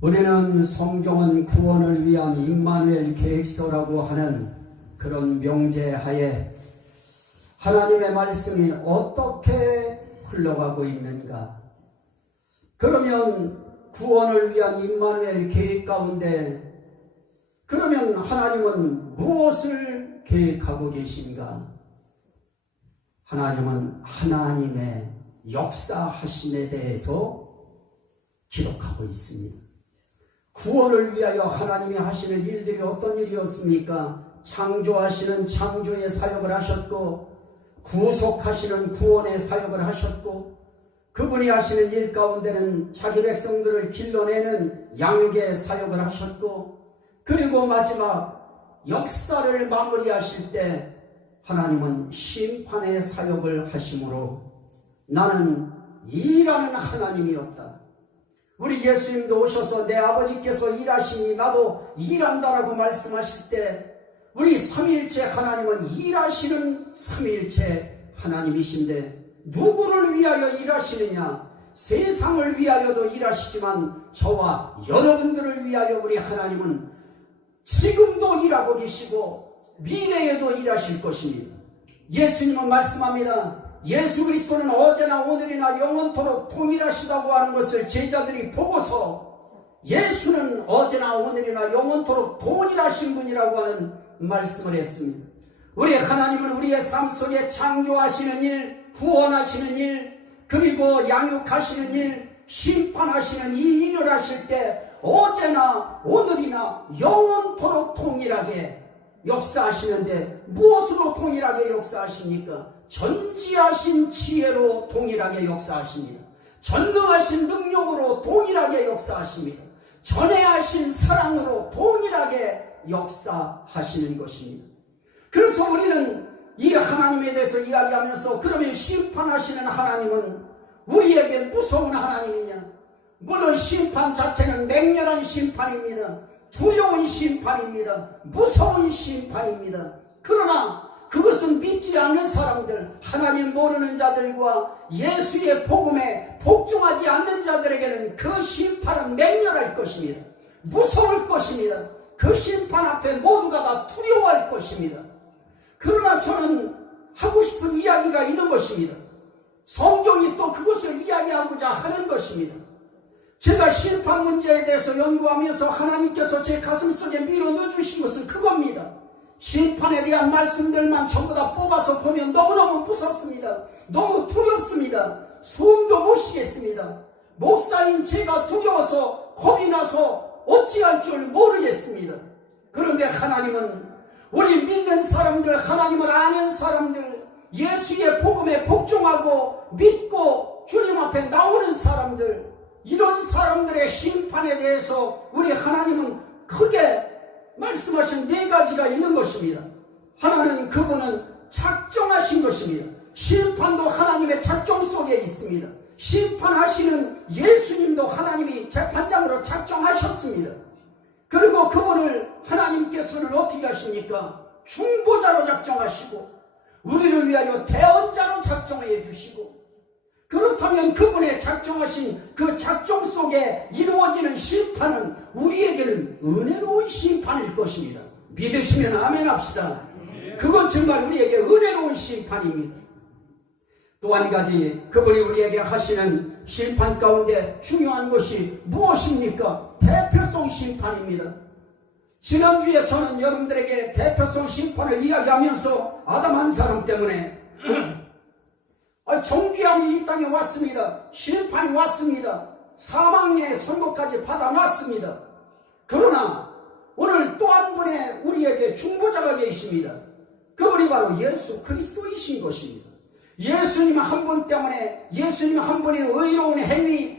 우리는 성경은 구원을 위한 임마누엘 계획서라고 하는 그런 명제하에 하나님의 말씀이 어떻게 흘러가고 있는가? 그러면 구원을 위한 임마누엘 계획 가운데 그러면 하나님은 무엇을 계획하고 계신가? 하나님은 하나님의 역사하심에 대해서 기록하고 있습니다. 구원을 위하여 하나님이 하시는 일들이 어떤 일이었습니까? 창조하시는 창조의 사역을 하셨고, 구속하시는 구원의 사역을 하셨고, 그분이 하시는 일 가운데는 자기 백성들을 길러내는 양육의 사역을 하셨고, 그리고 마지막 역사를 마무리하실 때 하나님은 심판의 사역을 하심으로 나는 일하는 하나님이었다. 우리 예수님도 오셔서 내 아버지께서 일하시니 나도 일한다라고 말씀하실 때 우리 삼위일체 하나님은 일하시는 삼위일체 하나님이신데 누구를 위하여 일하시느냐? 세상을 위하여도 일하시지만 저와 여러분들을 위하여 우리 하나님은 지금도 일하고 계시고 미래에도 일하실 것입니다. 예수님은 말씀합니다. 예수 그리스도는 어제나 오늘이나 영원토록 동일하시다고 하는 것을 제자들이 보고서 예수는 어제나 오늘이나 영원토록 동일하신 분이라고 하는 말씀을 했습니다. 우리 하나님은 우리의 삶 속에 창조하시는 일, 구원하시는 일, 그리고 양육하시는 일, 심판하시는 이 일을 하실 때 어제나 오늘이나 영원토록 동일하게 역사하시는데 무엇으로 동일하게 역사하십니까? 전지하신 지혜로 동일하게 역사하십니다. 전능하신 능력으로 동일하게 역사하십니다. 전애하신 사랑으로 동일하게 역사하시는 것입니다. 그래서 우리는 이 하나님에 대해서 이야기하면서 그러면 심판하시는 하나님은 우리에게 무서운 하나님이냐? 물론 심판 자체는 맹렬한 심판입니다. 두려운 심판입니다. 무서운 심판입니다. 그러나 그것은 믿지 않는 사람들, 하나님 모르는 자들과 예수의 복음에 복종하지 않는 자들에게는 그 심판은 맹렬할 것입니다. 무서울 것입니다. 그 심판 앞에 모두가 다 두려워할 것입니다. 그러나 저는 하고 싶은 이야기가 있는 것입니다. 성경이 또 그것을 이야기하고자 하는 것입니다. 제가 심판 문제에 대해서 연구하면서 하나님께서 제 가슴속에 밀어 넣어주신 것은 그겁니다. 심판에 대한 말씀들만 전부 다 뽑아서 보면 너무너무 무섭습니다. 너무 두렵습니다. 숨도 못 쉬겠습니다. 목사인 제가 두려워서 겁이 나서 어찌할 줄 모르겠습니다. 그런데 하나님은 우리 믿는 사람들, 하나님을 아는 사람들, 예수의 복음에 복종하고 믿고 주님 앞에 나오는 사람들, 이런 사람들의 심판에 대해서 우리 하나님은 크게 말씀하신 네 가지가 있는 것입니다. 하나는 그분은 작정하신 것입니다. 심판도 하나님의 작정 속에 있습니다. 심판하시는 예수님도 하나님이 재판장으로 작정하셨습니다. 그리고 그분을 하나님께서는 어떻게 하십니까? 중보자로 작정하시고 우리를 위하여 대언자로 작정해 주시고 그렇다면 그분의 작정하신 그 작정 속에 이루어지는 심판은 우리에게는 은혜로운 심판일 것입니다. 믿으시면 아멘 합시다. 그건 정말 우리에게 은혜로운 심판입니다. 또 한 가지 그분이 우리에게 하시는 심판 가운데 중요한 것이 무엇입니까? 대표성 심판입니다. 지난주에 저는 여러분들에게 대표성 심판을 이야기하면서 아담 한 사람 때문에 정죄함이 이 땅에 왔습니다. 심판이 왔습니다. 사망의 선고까지 받아놨습니다. 그러나 오늘 또 한 분의 우리에게 중보자가 계십니다. 그분이 바로 예수 그리스도이신 것입니다. 예수님 한 분 때문에 예수님 한 분의 의로운 행위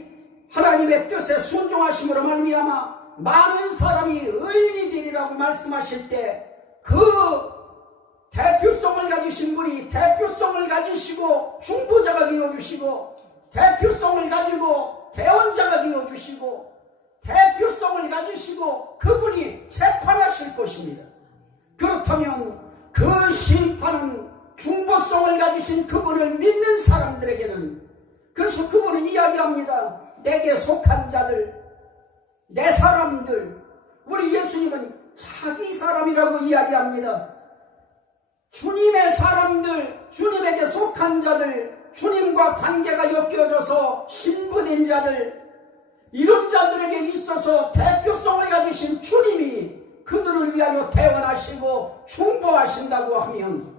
하나님의 뜻에 순종하심으로 말미암아 많은 사람이 의인이 되리라고 말씀하실 때 그 대표성을 가지신 분이 대표성을 가지시고 중보자가 되어주시고 대표성을 가지고 대언자가 되어주시고 대표성을 가지시고 그분이 재판하실 것입니다. 그렇다면 그 심판은 중보성을 가지신 그분을 믿는 사람들에게는 그래서 그분은 이야기합니다. 내게 속한 자들 내 사람들, 우리 예수님은 자기 사람이라고 이야기합니다. 주님의 사람들, 주님에게 속한 자들, 주님과 관계가 엮여져서 신부된 자들, 이런 자들에게 있어서 대표성을 가지신 주님이 그들을 위하여 태어나시고 충보하신다고 하면,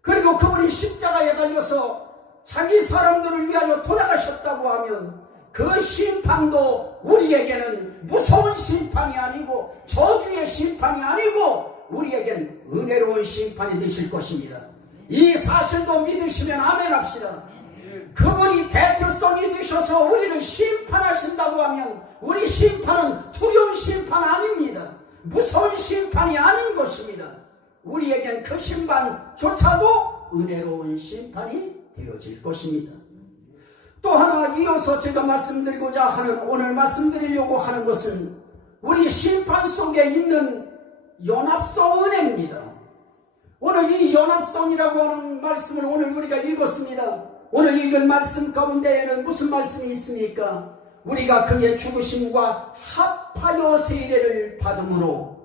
그리고 그분이 십자가에 달려서 자기 사람들을 위하여 돌아가셨다고 하면, 그 심판도 우리에게는 무서운 심판이 아니고 저주의 심판이 아니고 우리에겐 은혜로운 심판이 되실 것입니다. 이 사실도 믿으시면 아멘 합시다. 그분이 대표성이 되셔서 우리를 심판하신다고 하면 우리 심판은 두려운 심판 아닙니다. 무서운 심판이 아닌 것입니다. 우리에겐 그 심판조차도 은혜로운 심판이 되어질 것입니다. 또 하나 이어서 제가 말씀드리고자 하는, 오늘 말씀드리려고 하는 것은 우리 심판 속에 있는 연합성 은혜입니다. 오늘 이 연합성이라고 하는 말씀을 오늘 우리가 읽었습니다. 오늘 읽은 말씀 가운데에는 무슨 말씀이 있습니까? 우리가 그의 죽으심과 합하여 세례를 받음으로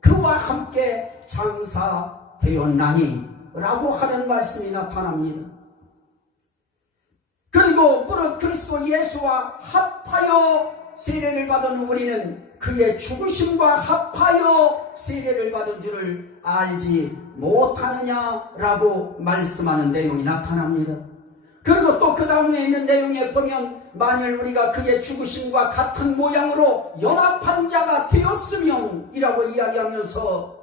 그와 함께 장사되었나니 라고 하는 말씀이 나타납니다. 그리고 무릇 그리스도 예수와 합하여 세례를 받은 우리는 그의 죽으심과 합하여 세례를 받은 줄을 알지 못하느냐라고 말씀하는 내용이 나타납니다. 그리고 또 그 다음에 있는 내용에 보면, 만일 우리가 그의 죽으심과 같은 모양으로 연합한 자가 되었으면 이라고 이야기하면서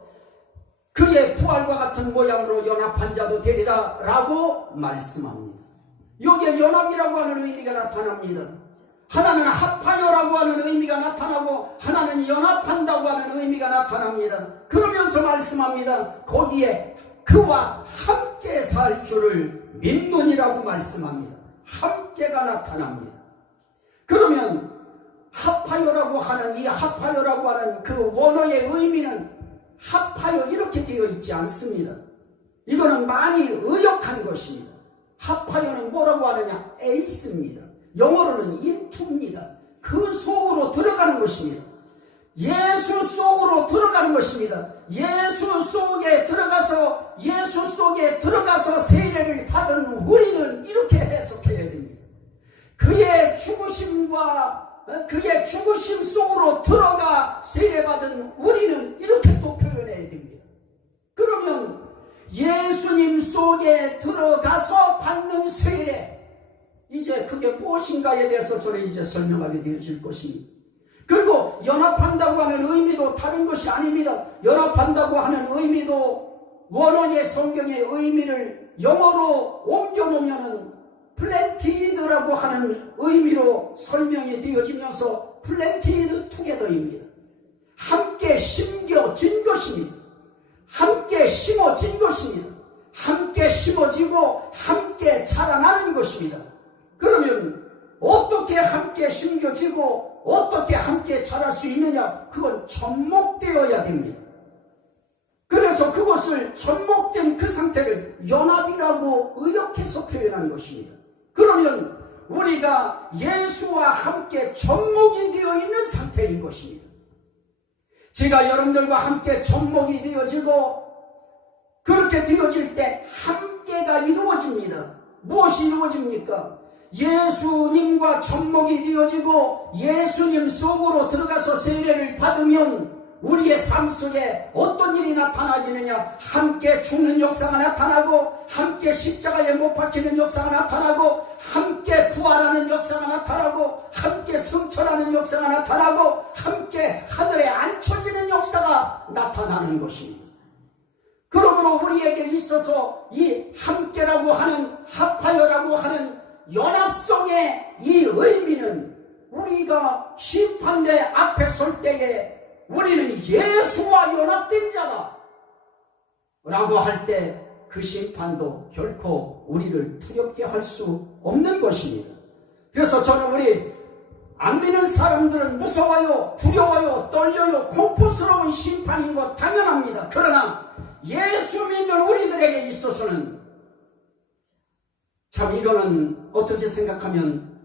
그의 부활과 같은 모양으로 연합한 자도 되리라 라고 말씀합니다. 여기에 연합이라고 하는 의미가 나타납니다. 하나는 합하여라고 하는 의미가 나타나고 하나는 연합한다고 하는 의미가 나타납니다. 그러면서 말씀합니다. 거기에 그와 함께 살 줄을 믿느니라고 말씀합니다. 함께가 나타납니다. 그러면 합하여라고 하는 이 합하여라고 하는 그 원어의 의미는 합하여 이렇게 되어 있지 않습니다. 이거는 많이 의역한 것입니다. 합하여는 뭐라고 하느냐? 에이스입니다. 영어로는 into입니다. 그 속으로 들어가는 것입니다. 예수 속으로 들어가는 것입니다. 예수 속에 들어가서 세례를 받은 우리는 이렇게 해석해야 됩니다. 그의 죽으심 속으로 들어가 세례받은 우리는 이렇게 또 표현해야 됩니다. 그러면 예수님 속에 들어가서 받는 세례, 이제 그게 무엇인가에 대해서 저는 이제 설명하게 되어질 것입니다. 그리고 연합한다고 하는 의미도 다른 것이 아닙니다. 연합한다고 하는 의미도 원어의 성경의 의미를 영어로 옮겨놓으면 플랜티드라고 하는 의미로 설명이 되어지면서 플랜티드 투게더입니다. 함께 심겨진 것입니다. 함께 심어진 것입니다. 함께 심어지고 함께 자라나는 것입니다. 그러면 어떻게 함께 심겨지고 어떻게 함께 자랄 수 있느냐? 그건 접목되어야 됩니다. 그래서 그것을 접목된 그 상태를 연합이라고 의역해서 표현한 것입니다. 그러면 우리가 예수와 함께 접목이 되어 있는 상태인 것입니다. 제가 여러분들과 함께 접목이 되어지고 그렇게 되어질 때 함께가 이루어집니다. 무엇이 이루어집니까? 예수님과 접목이 되어지고 예수님 속으로 들어가서 세례를 받으면 우리의 삶 속에 어떤 일이 나타나지느냐? 함께 죽는 역사가 나타나고 함께 십자가에 못 박히는 역사가 나타나고 함께 부활하는 역사가 나타나고 함께 성철하는 역사가 나타나고 함께 하늘에 앉혀지는 역사가 나타나는 것입니다. 그러므로 우리에게 있어서 이 함께라고 하는 합하여라고 하는 연합성의 이 의미는 우리가 심판대 앞에 설 때에 우리는 예수와 연합된 자다 라고 할 때 그 심판도 결코 우리를 두렵게 할 수 없는 것입니다. 그래서 저는 우리 안 믿는 사람들은 무서워요, 두려워요, 떨려요, 공포스러운 심판인 것 당연합니다. 그러나 예수 믿는 우리들에게 있어서는 참 이거는 어떻게 생각하면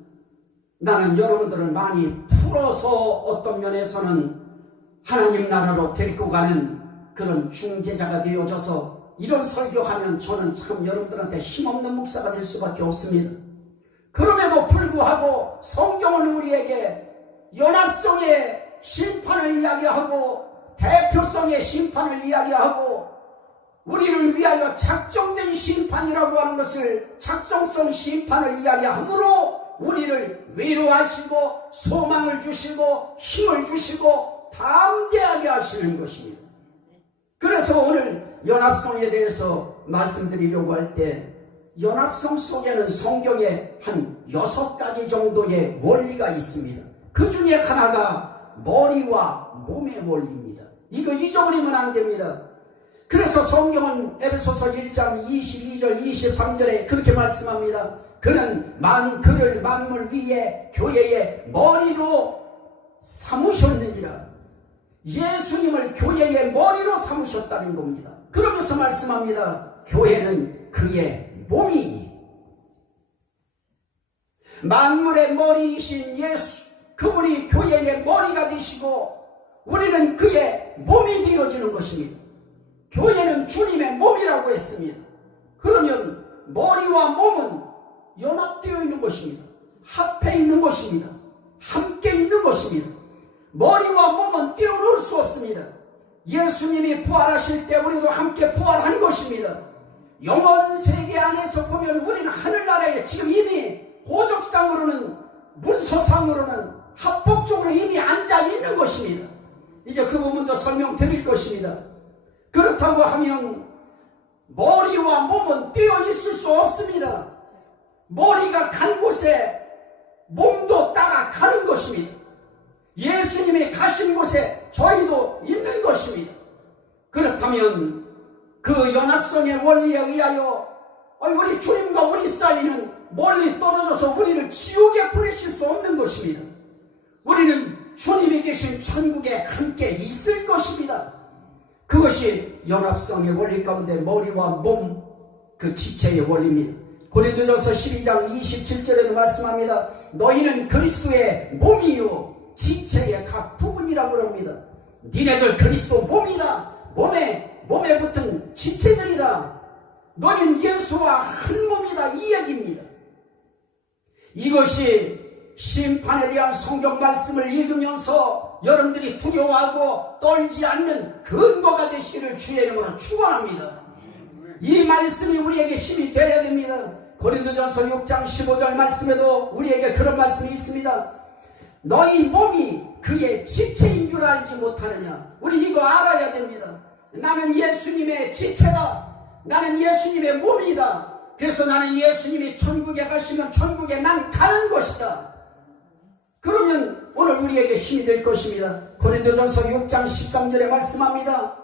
나는 여러분들을 많이 풀어서 어떤 면에서는 하나님 나라로 데리고 가는 그런 중재자가 되어져서 이런 설교하면 저는 참 여러분들한테 힘없는 목사가 될 수밖에 없습니다. 그럼에도 불구하고 성경은 우리에게 연합성의 심판을 이야기하고 대표성의 심판을 이야기하고 우리를 위하여 작정된 심판이라고 하는 것을 작정성 심판을 이야기하므로 우리를 위로하시고 소망을 주시고 힘을 주시고 담대하게 하시는 것입니다. 그래서 오늘 연합성에 대해서 말씀드리려고 할 때 연합성 속에는 성경에 한 6가지 정도의 원리가 있습니다. 그 중에 하나가 머리와 몸의 원리입니다. 이거 잊어버리면 안 됩니다. 그래서 성경은 에베소서 1장 22절 23절에 그렇게 말씀합니다. 그는 그를 만물 위에 교회의 머리로 삼으셨느니라. 예수님을 교회의 머리로 삼으셨다는 겁니다. 그러면서 말씀합니다. 교회는 그의 몸이 만물의 머리이신 예수, 그분이 교회의 머리가 되시고 우리는 그의 몸이 되어지는 것입니다. 교회는 주님의 몸이라고 했습니다. 그러면 머리와 몸은 연합되어 있는 것입니다. 합해 있는 것입니다. 함께 있는 것입니다. 머리와 몸은 떼어놓을 수 없습니다. 예수님이 부활하실 때 우리도 함께 부활한 것입니다. 영원 세계 안에서 보면 우리는 하늘나라에 지금 이미 호적상으로는 문서상으로는 합법적으로 이미 앉아 있는 것입니다. 이제 그 부분도 설명드릴 것입니다. 그렇다고 하면 머리와 몸은 떼어 있을 수 없습니다. 머리가 간 곳에 몸도 따라가는 것입니다. 예수님이 가신 곳에 저희도 있는 것입니다. 그렇다면 그 연합성의 원리에 의하여 우리 주님과 우리 사이는 멀리 떨어져서 우리를 지옥에 보내실 수 없는 것입니다. 우리는 주님이 계신 천국에 함께 있을 것입니다. 그것이 연합성의 원리 가운데 머리와 몸, 그 지체의 원리입니다. 고린도전서 12장 27절에도 말씀합니다. 너희는 그리스도의 몸이요 지체의 각 부분이라고 합니다. 니네들 그리스도 몸이다. 몸에 붙은 지체들이다. 너희는 예수와 한 몸이다. 이 얘기입니다. 이것이 심판에 대한 성경 말씀을 읽으면서 여러분들이 두려워하고 떨지 않는 근거가 되시기를 주의 이름으로 축원합니다. 이 말씀이 우리에게 힘이 되어야 됩니다. 고린도전서 6장 15절 말씀에도 우리에게 그런 말씀이 있습니다. 너희 몸이 그의 지체인 줄 알지 못하느냐. 우리 이거 알아야 됩니다. 나는 예수님의 지체다. 나는 예수님의 몸이다. 그래서 나는 예수님이 천국에 가시면 천국에 난 가는 것이다. 그러면 오늘 우리에게 힘이 될 것입니다. 고린도전서 6장 13절에 말씀합니다.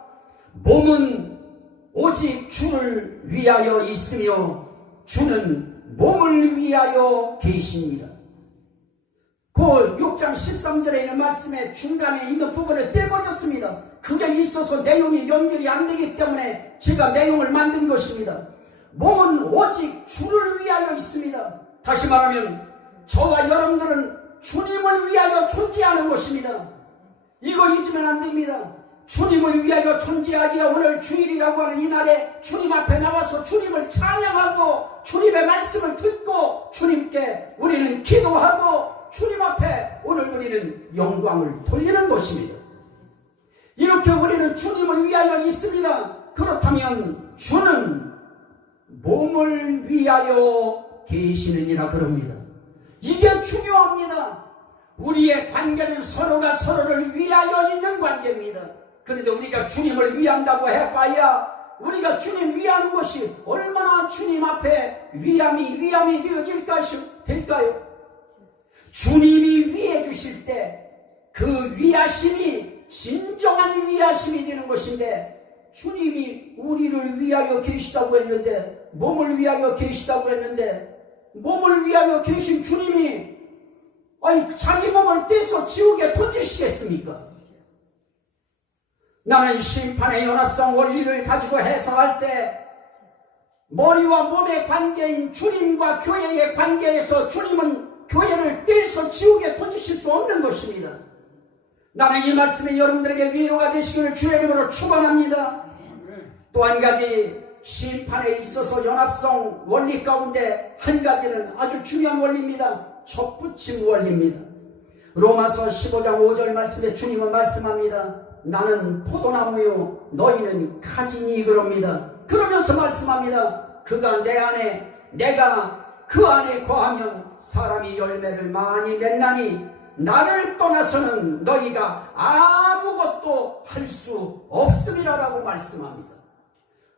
몸은 오직 주를 위하여 있으며 주는 몸을 위하여 계십니다. 그 6장 13절에 있는 말씀의 중간에 있는 부분을 떼버렸습니다. 그게 있어서 내용이 연결이 안 되기 때문에 제가 내용을 만든 것입니다. 몸은 오직 주를 위하여 있습니다. 다시 말하면 저와 여러분들은 주님을 위하여 존재하는 것입니다. 이거 잊으면 안 됩니다. 주님을 위하여 존재하기에 오늘 주일이라고 하는 이날에 주님 앞에 나와서 주님을 찬양하고 주님의 말씀을 듣고 주님께 우리는 기도하고 주님 앞에 오늘 우리는 영광을 돌리는 것입니다. 이렇게 우리는 주님을 위하여 있습니다. 그렇다면 주는 몸을 위하여 계시느니라 그럽니다. 이게 중요합니다. 우리의 관계는 서로가 서로를 위하여 있는 관계입니다. 그런데 우리가 주님을 위한다고 해봐야 우리가 주님 위하는 것이 얼마나 주님 앞에 위함이 될까요? 주님이 위해 주실 때 그 위하심이 진정한 위하심이 되는 것인데 주님이 우리를 위하여 계시다고 했는데 몸을 위하여 계시다고 했는데 몸을 위하여 계신 주님이 자기 몸을 떼서 지옥에 던지시겠습니까? 나는 심판의 연합성 원리를 가지고 해석할 때 머리와 몸의 관계인 주님과 교회의 관계에서 주님은 교회를 떼서 지옥에 던지실 수 없는 것입니다. 나는 이 말씀이 여러분들에게 위로가 되시기를 주의 이름으로 축원합니다. 또 한 가지 심판에 있어서 연합성 원리 가운데 한 가지는 아주 중요한 원리입니다. 접붙임 원리입니다. 로마서 15장 5절 말씀에 주님은 말씀합니다. 나는 포도나무요 너희는 가지니 그럽니다. 그러면서 말씀합니다. 그가 내 안에 내가 그 안에 거하면 사람이 열매를 많이 맺나니 나를 떠나서는 너희가 아무것도 할 수 없음이라 라고 말씀합니다.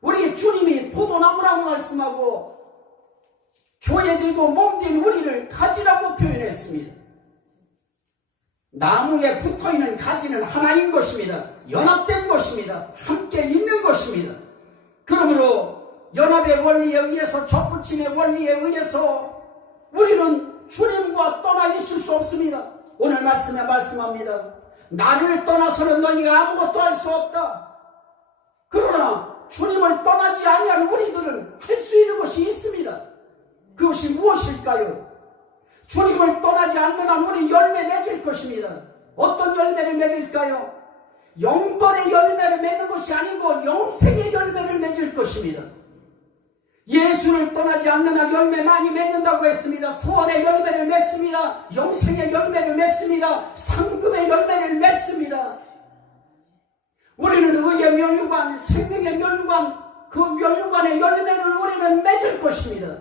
우리 주님이 포도나무라고 말씀하고 교회되고 몸된 우리를 가지라고 표현했습니다. 나무에 붙어있는 가지는 하나인 것입니다. 연합된 것입니다. 함께 있는 것입니다. 그러므로 연합의 원리에 의해서 접붙임의 원리에 의해서 우리는 주님과 떠나 있을 수 없습니다. 오늘 말씀에 말씀합니다. 나를 떠나서는 너희가 아무것도 할 수 없다. 그러나 주님을 떠나지 아니한 우리들은 할 수 있는 것이 있습니다. 그것이 무엇일까요? 주님을 떠나지 않는 한 우리 열매 맺을 것입니다. 어떤 열매를 맺을까요? 영벌의 열매를 맺는 것이 아니고 영생의 열매를 맺을 것입니다. 예수를 떠나지 않는 한 열매 많이 맺는다고 했습니다. 구원의 열매를 맺습니다. 영생의 열매를 맺습니다. 상급의 열매를 맺습니다. 우리는 의의 면류관, 생명의 면류관, 그 면류관의 열매를 우리는 맺을 것입니다.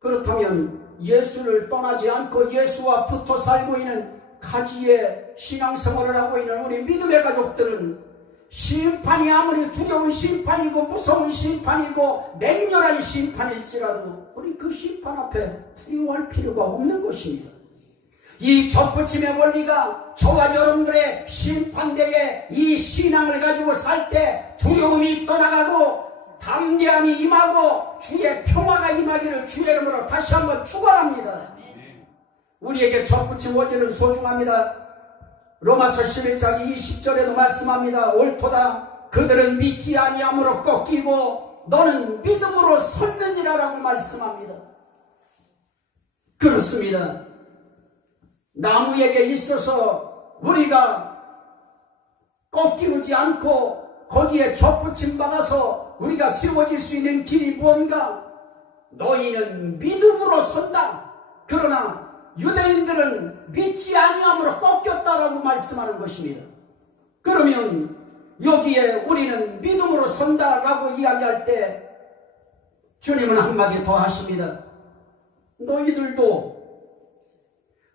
그렇다면 예수를 떠나지 않고 예수와 붙어 살고 있는 가지의 신앙생활을 하고 있는 우리 믿음의 가족들은 심판이 아무리 두려운 심판이고 무서운 심판이고 맹렬한 심판일지라도 우리 그 심판 앞에 두려워할 필요가 없는 것입니다. 이 접붙임의 원리가 저와 여러분들의 심판대에 이 신앙을 가지고 살 때 두려움이 떠나가고 담대함이 임하고 주의 평화가 임하기를 주의 이름으로 다시 한번 축원합니다. 우리에게 접붙임 원리는 소중합니다. 로마서 11장 20절에도 말씀합니다. 옳도다 그들은 믿지 아니함으로 꺾이고 너는 믿음으로 섰느니라 라고 말씀합니다. 그렇습니다. 나무에게 있어서 우리가 꺾이지 않고 거기에 접붙임 받아서 우리가 세워질 수 있는 길이 무언가? 너희는 믿음으로 선다. 그러나 유대인들은 믿지 아니함으로 꺾였다라고 말씀하는 것입니다. 그러면 여기에 우리는 믿음으로 선다라고 이야기할 때 주님은 한마디 더 하십니다.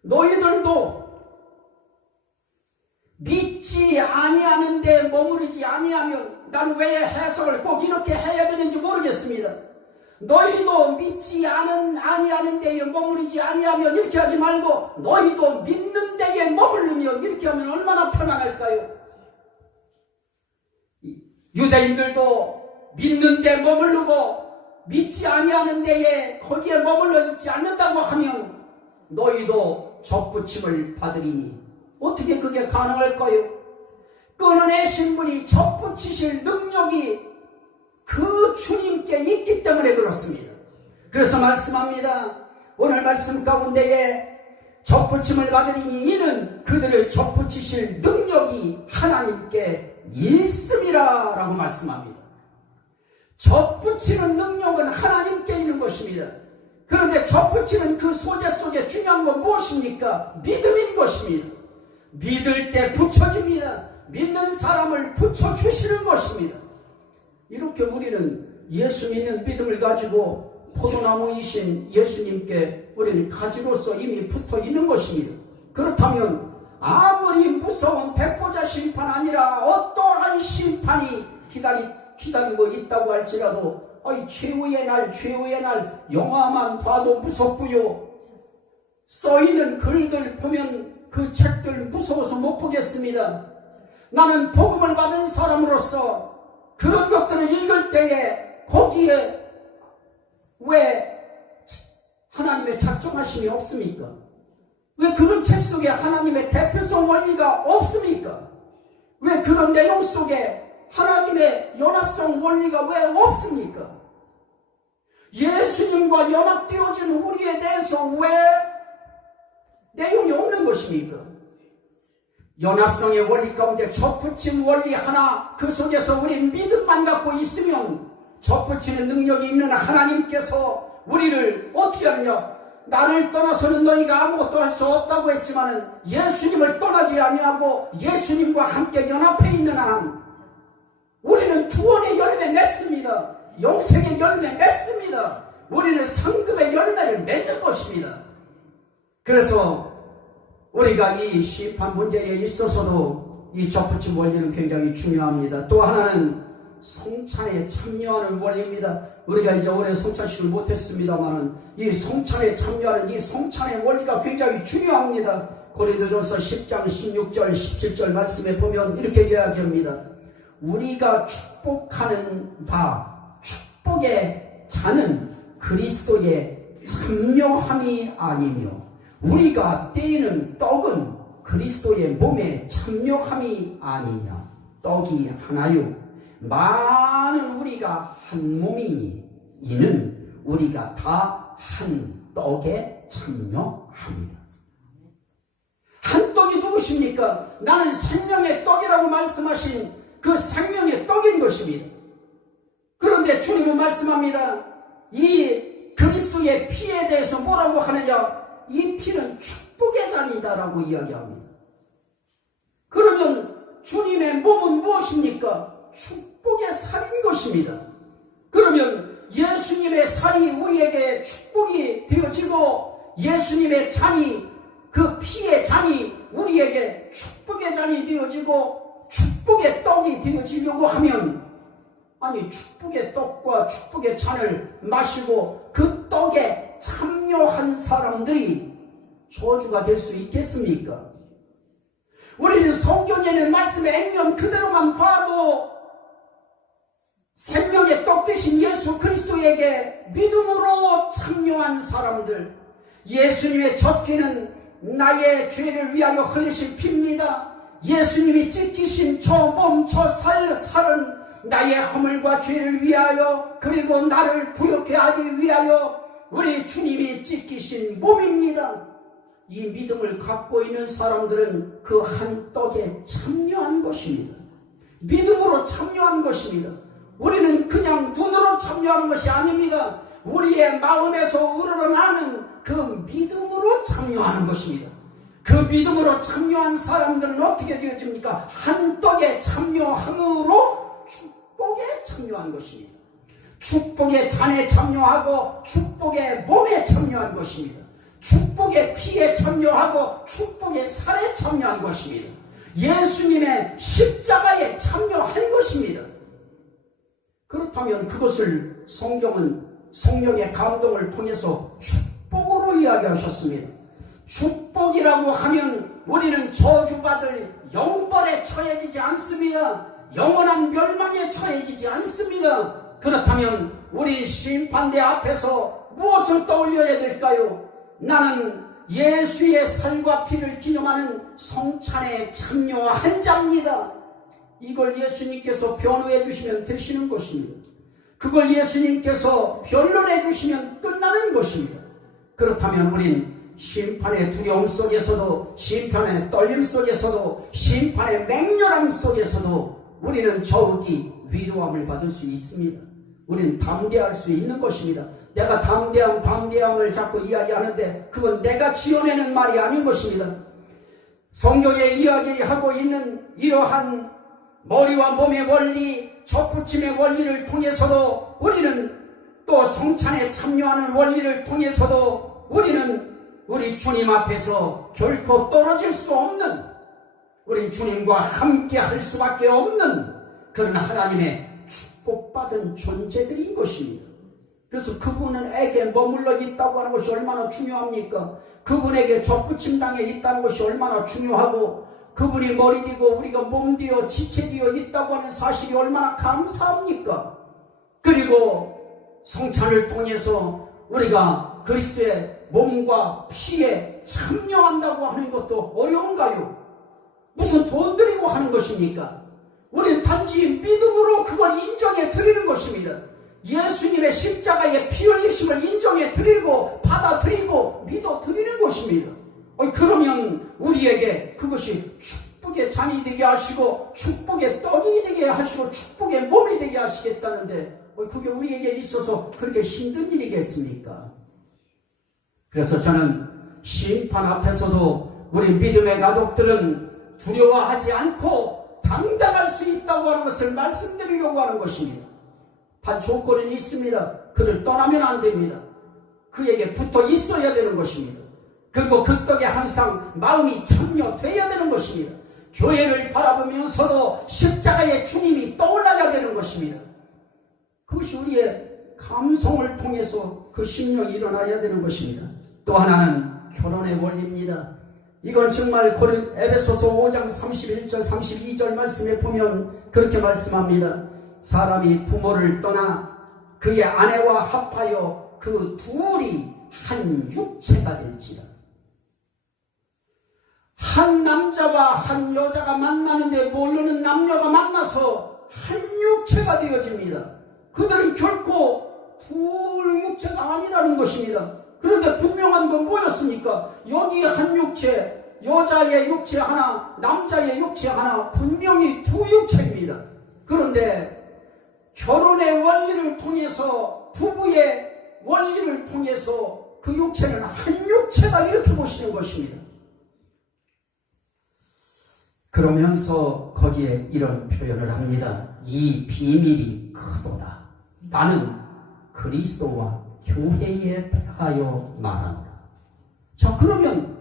너희들도 믿지 아니하는데 머무르지 아니하면 나는 왜 해석을 꼭 이렇게 해야 되는지 모르겠습니다. 너희도 믿지 아니하는 데에 머무르지 아니하면 이렇게 하지 말고 너희도 믿는 데에 머무르면 이렇게 하면 얼마나 편안할까요? 유대인들도 믿는 데 머무르고 믿지 아니하는 데에 거기에 머물러 있지 않는다고 하면 너희도 접붙임을 받으리니 어떻게 그게 가능할까요? 끊어내신 분이 접붙이실 능력이 그 주님께 있기 때문에 그렇습니다. 그래서 말씀합니다. 오늘 말씀 가운데에 접붙임을 받으리니 이는 그들을 접붙이실 능력이 하나님께 있음이라 라고 말씀합니다. 접붙이는 능력은 하나님께 있는 것입니다. 그런데 접붙이는 그 소재 속에 중요한 건 무엇입니까? 믿음인 것입니다. 믿을 때 붙여집니다. 믿는 사람을 붙여주시는 것입니다. 이렇게 우리는 예수 믿는 믿음을 가지고 포도나무이신 예수님께 우리는 가지로서 이미 붙어 있는 것입니다. 그렇다면 아무리 무서운 백보자 심판 아니라 어떠한 심판이 기다리고 있다고 할지라도 최후의 날 영화만 봐도 무섭고요. 써있는 글들 보면 그 책들 무서워서 못 보겠습니다. 나는 복음을 받은 사람으로서 그런 것들을 읽을 때에 거기에 왜 하나님의 작정하심이 없습니까? 왜 그런 책 속에 하나님의 대표성 원리가 없습니까? 왜 그런 내용 속에 하나님의 연합성 원리가 왜 없습니까? 예수님과 연합되어진 우리에 대해서 왜 내용이 없는 것입니까? 연합성의 원리 가운데 접붙임 원리 하나, 그 속에서 우리 믿음만 갖고 있으면 접붙이는 능력이 있는 하나님께서 우리를 어떻게 하느냐? 나를 떠나서는 너희가 아무것도 할 수 없다고 했지만은 예수님을 떠나지 아니하고 예수님과 함께 연합해 있는 한 우리는 구원의 열매 맺습니다. 영생의 열매 맺습니다. 우리는 상급의 열매를 맺는 것입니다. 그래서 우리가 이 심판 문제에 있어서도 이 접붙임 원리는 굉장히 중요합니다. 또 하나는 성찬에 참여하는 원리입니다. 우리가 이제 올해 성찬식을 못했습니다만은 이 성찬에 참여하는 이 성찬의 원리가 굉장히 중요합니다. 고린도전서 10장 16절 17절 말씀에 보면 이렇게 이야기합니다. 우리가 축복하는 바 축복의 잔은 그리스도의 참여함이 아니며 우리가 떼는 떡은 그리스도의 몸에 참여함이 아니냐. 떡이 하나요 많은 우리가 한 몸이니 이는 우리가 다 한 떡에 참여합니다. 한 떡이 누구십니까? 나는 생명의 떡이라고 말씀하신 그 생명의 떡인 것입니다. 그런데 주님은 말씀합니다. 이 그리스도의 피에 대해서 뭐라고 하느냐? 이 피는 축복의 잔이다라고 이야기합니다. 그러면 주님의 몸은 무엇입니까? 축복의 살인 것입니다. 그러면 예수님의 살이 우리에게 축복이 되어지고 예수님의 잔이, 그 피의 잔이 우리에게 축복의 잔이 되어지고 축복의 떡이 되어지려고 하면, 아니 축복의 떡과 축복의 잔을 마시고 그 떡에 참여한 사람들이 저주가 될 수 있겠습니까? 우리는 성경에는 말씀의 액면 그대로만 봐도 생명의 떡 되신 예수 그리스도에게 믿음으로 참여한 사람들, 예수님의 첫 피는 나의 죄를 위하여 흘리신 피입니다. 예수님이 찢기신 저 몸, 저 살은 나의 허물과 죄를 위하여, 그리고 나를 부욕해 하기 위하여 우리 주님이 찢기신 몸입니다. 이 믿음을 갖고 있는 사람들은 그 한 떡에 참여한 것입니다. 믿음으로 참여한 것입니다. 우리는 그냥 눈으로 참여하는 것이 아닙니다. 우리의 마음에서 우러나는 그 믿음으로 참여하는 것입니다. 그 믿음으로 참여한 사람들은 어떻게 되어집니까? 한 떡에 참여함으로 축복에 참여한 것입니다. 축복의 잔에 참여하고 축복의 몸에 참여한 것입니다. 축복의 피에 참여하고 축복의 살에 참여한 것입니다. 예수님의 십자가에 참여한 것입니다. 그렇다면 그것을 성경은 성령의 감동을 통해서 축복으로 이야기하셨습니다. 축복이라고 하면 우리는 저주받을 영벌에 처해지지 않습니다. 영원한 멸망에 처해지지 않습니다. 그렇다면 우리 심판대 앞에서 무엇을 떠올려야 될까요? 나는 예수의 살과 피를 기념하는 성찬에 참여한 자입니다. 이걸 예수님께서 변호해 주시면 되시는 것입니다. 그걸 예수님께서 변론해 주시면 끝나는 것입니다. 그렇다면 우린 심판의 두려움 속에서도, 심판의 떨림 속에서도, 심판의 맹렬함 속에서도 우리는 저욱이 위로함을 받을 수 있습니다. 우리는 담대할 수 있는 것입니다. 내가 담대함을 자꾸 이야기하는데 그건 내가 지어내는 말이 아닌 것입니다. 성경에 이야기하고 있는 이러한 머리와 몸의 원리, 접붙임의 원리를 통해서도, 우리는 또 성찬에 참여하는 원리를 통해서도 우리는 우리 주님 앞에서 결코 떨어질 수 없는, 우리 주님과 함께 할 수밖에 없는 그런 하나님의 축복받은 존재들인 것입니다. 그래서 그분에게 머물러 있다고 하는 것이 얼마나 중요합니까? 그분에게 접붙임 당해 있다는 것이 얼마나 중요하고, 그분이 머리디고 우리가 몸디어 지체되어 있다고 하는 사실이 얼마나 감사합니까? 그리고 성찬을 통해서 우리가 그리스도의 몸과 피에 참여한다고 하는 것도 어려운가요? 무슨 돈 들이고 하는 것입니까? 우리는 단지 믿음으로 그걸 인정해 드리는 것입니다. 예수님의 십자가의 피 흘리심을 인정해 드리고 받아들이고 믿어 드리는 것입니다. 그러면 우리에게 그것이 축복의 잔이 되게 하시고 축복의 떡이 되게 하시고 축복의 몸이 되게 하시겠다는데 그게 우리에게 있어서 그렇게 힘든 일이겠습니까? 그래서 저는 심판 앞에서도 우리 믿음의 가족들은 두려워하지 않고 당당할 수 있다고 하는 것을 말씀드리려고 하는 것입니다. 단 조건은 있습니다. 그를 떠나면 안 됩니다. 그에게 붙어 있어야 되는 것입니다. 그리고 그 떡에 항상 마음이 참여되어야 되는 것입니다. 교회를 바라보면서도 십자가의 주님이 떠올라야 되는 것입니다. 그것이 우리의 감성을 통해서 그 심령이 일어나야 되는 것입니다. 또 하나는 결혼의 원리입니다. 이건 정말 에베소서 5장 31절 32절 말씀에 보면 그렇게 말씀합니다. 사람이 부모를 떠나 그의 아내와 합하여 그 둘이 한 육체가 될지라. 한 남자와 한 여자가 만나는데 모르는 남녀가 만나서 한 육체가 되어집니다. 그들은 결코 둘 육체가 아니라는 것입니다. 그런데 분명한 건 뭐였습니까? 여기 한 육체, 여자의 육체 하나, 남자의 육체 하나, 분명히 두 육체입니다. 그런데 결혼의 원리를 통해서, 부부의 원리를 통해서 그 육체는 한 육체다 이렇게 보시는 것입니다. 그러면서 거기에 이런 표현을 합니다. 이 비밀이 크도다. 나는 그리스도와 교회에 대하여 말하노라. 자, 그러면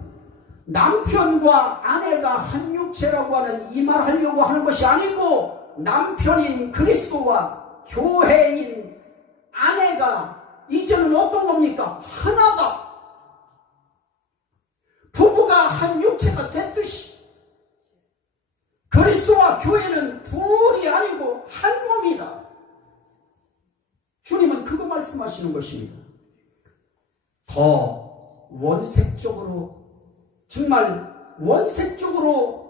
남편과 아내가 한 육체라고 하는 이 말 하려고 하는 것이 아니고 남편인 그리스도와 교회인 아내가 이제는 어떤 겁니까? 하나다. 부부가 한 육체가 됐듯이 그리스도와 교회는 둘이 아니고 한 몸이다. 주님은 그거 말씀하시는 것입니다. 더 원색적으로, 정말 원색적으로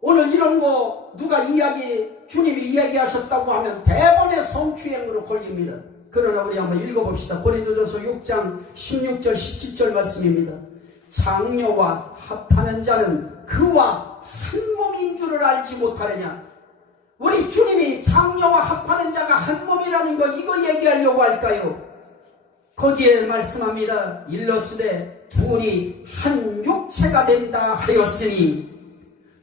오늘 이런 거 누가 주님이 이야기하셨다고 하면 대번의 성추행으로 걸립니다. 그러나 우리 한번 읽어봅시다. 고린도전서 6장 16절 17절 말씀입니다. 장녀와 합하는 자는 그와 한 몸인 줄을 알지 못하느냐. 우리 주님이 장녀와 합하는 자가 한 몸이라는 거 이거 얘기하려고 할까요? 거기에 말씀합니다. 일러스되 둘이 한 육체가 된다 하였으니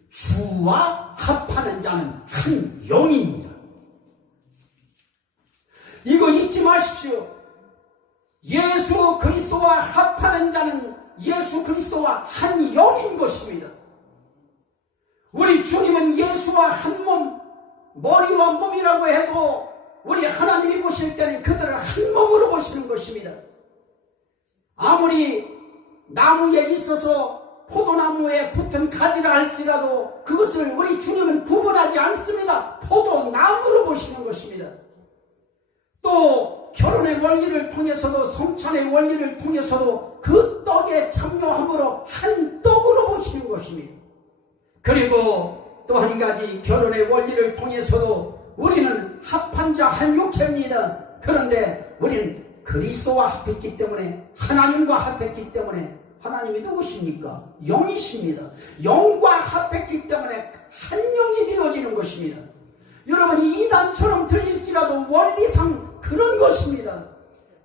주와 합하는 자는 한 영입니다. 이거 잊지 마십시오. 예수 그리스도와 합하는 자는 예수 그리스도와 한 영인 것입니다. 우리 주님은 예수와 한 몸, 머리와 몸이라고 해도 우리 하나님이 보실 때는 그들을 한 몸으로 보시는 것입니다. 아무리 나무에 있어서 포도나무에 붙은 가지라 할지라도 그것을 우리 주님은 구분하지 않습니다. 포도나무로 보시는 것입니다. 또 결혼의 원리를 통해서도 성찬의 원리를 통해서도 그 떡에 참여함으로 한 떡으로 보시는 것입니다. 그리고 또 한 가지 결혼의 원리를 통해서도 우리는 합한 자 한 육체입니다. 그런데 우리는 그리스도와 합했기 때문에 하나님과 합했기 때문에 하나님이 누구십니까? 영이십니다. 영과 합했기 때문에 한 영이 되어지는 것입니다. 여러분 이단처럼 들릴지라도 원리상 그런 것입니다.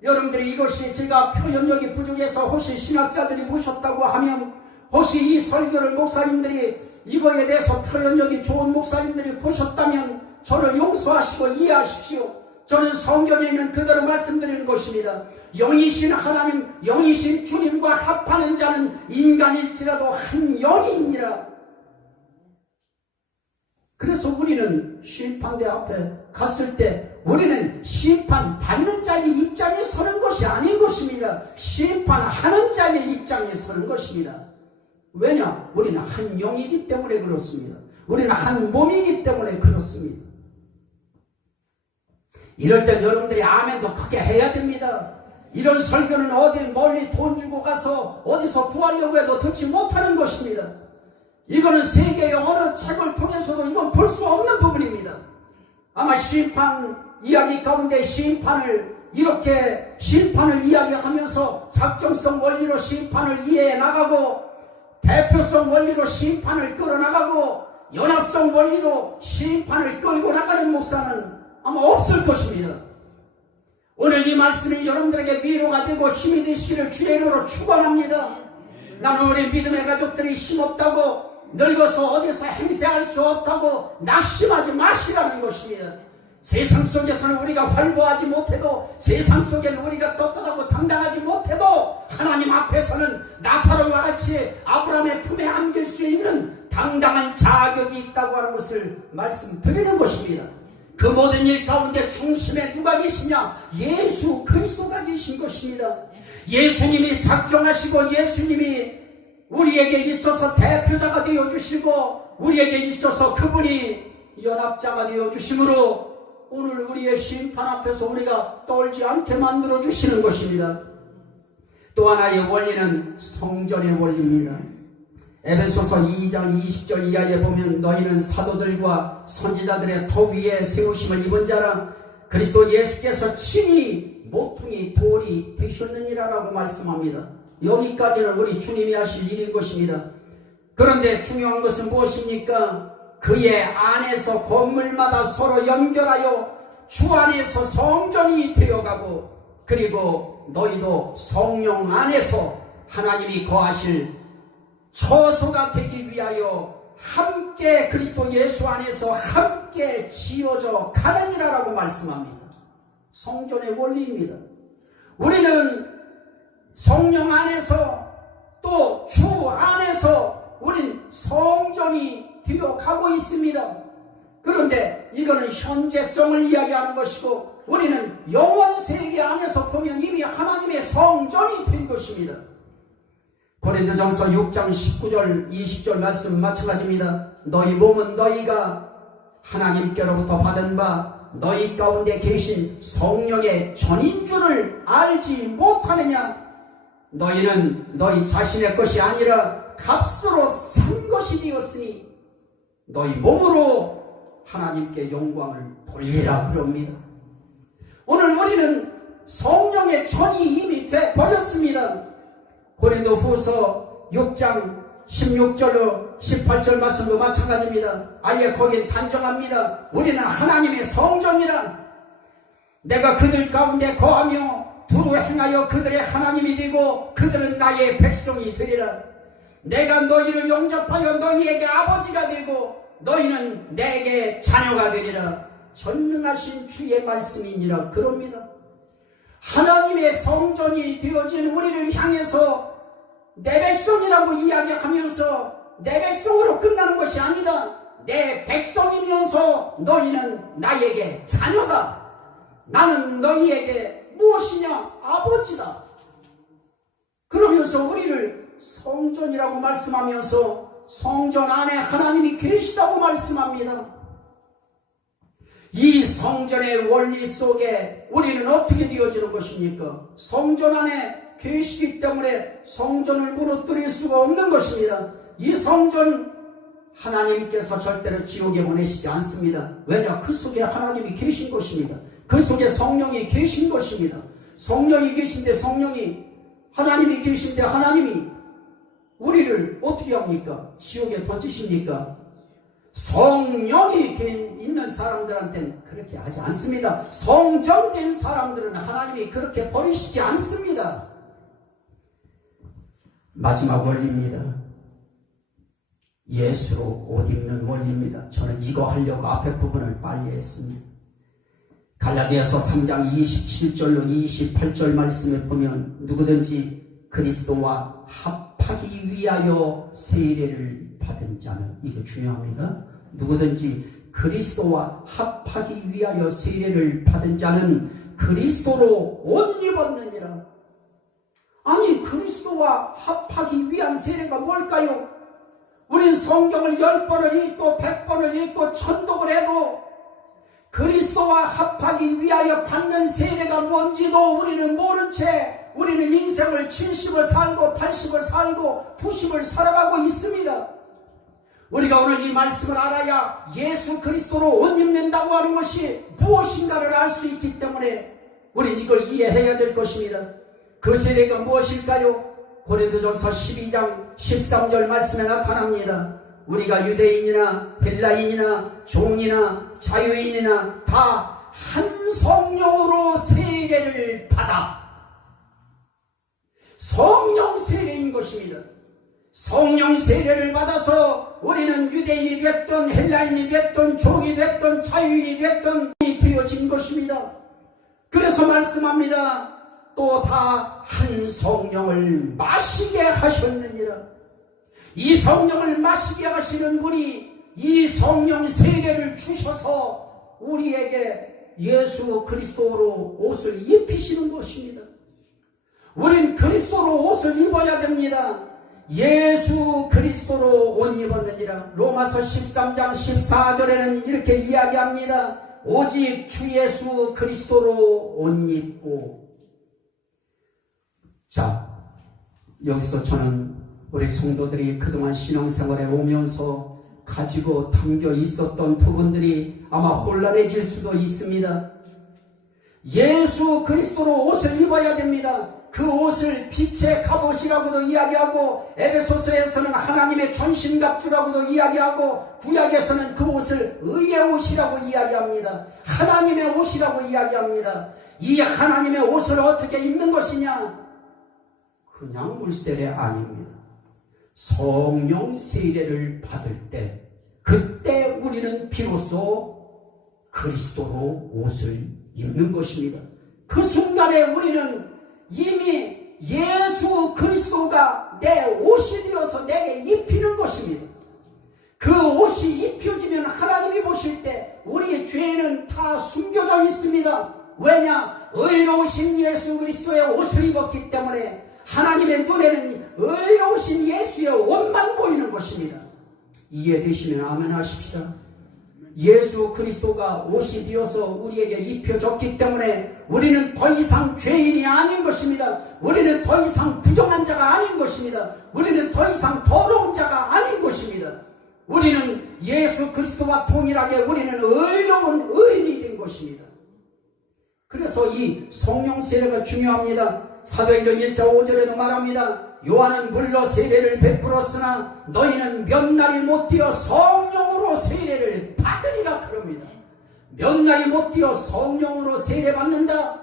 여러분들이 이것이 제가 표현력이 부족해서 혹시 신학자들이 보셨다고 하면 혹시 이 설교를 목사님들이 이거에 대해서 표현력이 좋은 목사님들이 보셨다면 저를 용서하시고 이해하십시오. 저는 성경에 있는 그대로 말씀드리는 것입니다. 영이신 하나님, 영이신 주님과 합하는 자는 인간일지라도 한 영이니라. 그래서 우리는 심판대 앞에 갔을 때 우리는 심판 받는 자의 입장에 서는 것이 아닌 것입니다. 심판하는 자의 입장에 서는 것입니다. 왜냐? 우리는 한 영이기 때문에 그렇습니다. 우리는 한 몸이기 때문에 그렇습니다. 이럴 때 여러분들이 아멘도 크게 해야 됩니다. 이런 설교는 어디 멀리 돈 주고 가서 어디서 구하려고 해도 듣지 못하는 것입니다. 이거는 세계의 어느 책을 통해서도 이건 볼 수 없는 부분입니다. 아마 심판 이야기 가운데 심판을 이야기하면서 작정성 원리로 심판을 이해해 나가고 대표성 원리로 심판을 끌어나가고 연합성 원리로 심판을 끌고 나가는 목사는 아마 없을 것입니다. 오늘 이 말씀이 여러분들에게 위로가 되고 힘이 되시기를 주의 이름으로 축원합니다. 나는 우리 믿음의 가족들이 힘없다고 늙어서 어디서 행세할 수 없다고 낙심하지 마시라는 것입니다. 세상 속에서는 우리가 활보하지 못해도, 세상 속에는 우리가 떳떳하고 당당하지 못해도 하나님 앞에서는 나사로와 같이 아브라함의 품에 안길 수 있는 당당한 자격이 있다고 하는 것을 말씀드리는 것입니다. 그 모든 일 가운데 중심에 누가 계시냐? 예수 그리스도가 계신 것입니다. 예수님이 작정하시고 예수님이 우리에게 있어서 대표자가 되어주시고 우리에게 있어서 그분이 연합자가 되어주심으로 오늘 우리의 심판 앞에서 우리가 떨지 않게 만들어주시는 것입니다. 또 하나의 원리는 성전의 원리입니다. 에베소서 2장 20절 이하에 보면 너희는 사도들과 선지자들의 터 위에 세우심을 입은 자라 그리스도 예수께서 친히 모퉁이 돌이 되셨느니라 라고 말씀합니다. 여기까지는 우리 주님이 하실 일인 것입니다. 그런데 중요한 것은 무엇입니까? 그의 안에서 건물마다 서로 연결하여 주 안에서 성전이 되어가고 그리고 너희도 성령 안에서 하나님이 거하실 처소가 되기 위하여 함께 그리스도 예수 안에서 함께 지어져 가느니라라고 말씀합니다. 성전의 원리입니다. 우리는 성령 안에서 또 주 안에서 우린 성전이 되어 가고 있습니다. 그런데 이거는 현재성을 이야기하는 것이고 우리는 영원 세계 안에서 보면 이미 하나님의 성전이 된 것입니다. 고린도전서 6장 19절 20절 말씀 마찬가지입니다. 너희 몸은 너희가 하나님께로부터 받은 바 너희 가운데 계신 성령의 전인 줄을 알지 못하느냐? 너희는 너희 자신의 것이 아니라 값으로 산 것이 되었으니 너희 몸으로 하나님께 영광을 돌리라 그럽니다. 오늘 우리는 성령의 전이 이미 되어버렸습니다. 고린도 후서 6장 16절로 18절 말씀도 마찬가지입니다. 아예 거긴 단정합니다. 우리는 하나님의 성전이라 내가 그들 가운데 거하며 두루 행하여 그들의 하나님이 되고 그들은 나의 백성이 되리라. 내가 너희를 영접하여 너희에게 아버지가 되고 너희는 내게 자녀가 되리라. 전능하신 주의 말씀이니라 그럽니다. 하나님의 성전이 되어진 우리를 향해서 내 백성이라고 이야기하면서 내 백성으로 끝나는 것이 아니다. 내 백성이면서 너희는 나에게 자녀다. 나는 너희에게 무엇이냐? 아버지다. 그러면서 우리를 성전이라고 말씀하면서 성전 안에 하나님이 계시다고 말씀합니다. 이 성전의 원리 속에 우리는 어떻게 되어지는 것입니까? 성전 안에 계시기 때문에 성전을 무너뜨릴 수가 없는 것입니다. 이 성전 하나님께서 절대로 지옥에 보내시지 않습니다. 왜냐? 그 속에 하나님이 계신 것입니다. 그 속에 성령이 계신 것입니다. 성령이 계신데 하나님이 계신데 하나님이 우리를 어떻게 합니까? 지옥에 던지십니까? 성령이 있는 사람들한테는 그렇게 하지 않습니다. 성전된 사람들은 하나님이 그렇게 버리시지 않습니다. 마지막 원리입니다. 예수로 옷 입는 원리입니다. 저는 이거 하려고 앞에 부분을 빨리 했습니다. 갈라디아서 3장 27절로 28절 말씀을 보면 누구든지 그리스도와 합하기 위하여 세례를 받은 자는, 이거 중요합니다. 누구든지 그리스도와 합하기 위하여 세례를 받은 자는 그리스도로 옷 입었느니라. 아니, 그리스도와 합하기 위한 세례가 뭘까요? 우린 성경을 10번을 읽고 100번을 읽고 천독을 해도 그리스도와 합하기 위하여 받는 세례가 뭔지도 우리는 모른 채 우리는 인생을 70을 살고 80을 살고 90을 살아가고 있습니다. 우리가 오늘 이 말씀을 알아야 예수 그리스도로 옷 입는다고 하는 것이 무엇인가를 알 수 있기 때문에 우리는 이걸 이해해야 될 것입니다. 그 세례가 무엇일까요? 고린도전서 12장 13절 말씀에 나타납니다. 우리가 유대인이나 헬라인이나 종이나 자유인이나 다 한 성령으로 세례를 받아. 성령 세례인 것입니다. 성령 세례를 받아서 우리는 유대인이 됐든 헬라인이 됐든 종이 됐든 자유인이 됐든 되어진 것입니다. 그래서 말씀합니다. 또 다 한 성령을 마시게 하셨느니라. 이 성령을 마시게 하시는 분이 이 성령 세례를 주셔서 우리에게 예수 그리스도로 옷을 입히시는 것입니다. 우린 그리스도로 옷을 입어야 됩니다. 예수 그리스도로 옷 입었느니라. 로마서 13장 14절에는 이렇게 이야기합니다. 오직 주 예수 그리스도로 옷 입고. 자, 여기서 저는 우리 성도들이 그동안 신앙생활에 오면서 가지고 담겨 있었던 부분들이 아마 혼란해질 수도 있습니다. 예수 그리스도로 옷을 입어야 됩니다. 그 옷을 빛의 갑옷이라고도 이야기하고, 에베소서에서는 하나님의 전신갑주라고도 이야기하고, 구약에서는 그 옷을 의의 옷이라고 이야기합니다. 하나님의 옷이라고 이야기합니다. 이 하나님의 옷을 어떻게 입는 것이냐? 그냥 물세례 아닙니다. 성령 세례를 받을 때, 그때 우리는 비로소 그리스도로 옷을 입는 것입니다. 그 순간에 우리는 이미 예수 그리스도가 내 옷이 되어서 내게 입히는 것입니다. 그 옷이 입혀지면 하나님이 보실 때 우리의 죄는 다 숨겨져 있습니다. 왜냐? 의로우신 예수 그리스도의 옷을 입었기 때문에 하나님의 눈에는 의로우신 예수의 옷만 보이는 것입니다. 이해되시면 아멘 하십시다. 예수 그리스도가 옷이 되어서 우리에게 입혀졌기 때문에 우리는 더 이상 죄인이 아닌 것입니다. 우리는 더 이상 부정한 자가 아닌 것입니다. 우리는 더 이상 더러운 자가 아닌 것입니다. 우리는 예수 그리스도와 동일하게 우리는 의로운 의인이 된 것입니다. 그래서 이 성령 세례가 중요합니다. 사도행전 1장 5절에도 말합니다. 요한은 물로 세례를 베풀었으나 너희는 몇 날이 못 되어 성령으로 세례를 받으리라 그럽니다. 몇 날이 못 되어 성령으로 세례 받는다.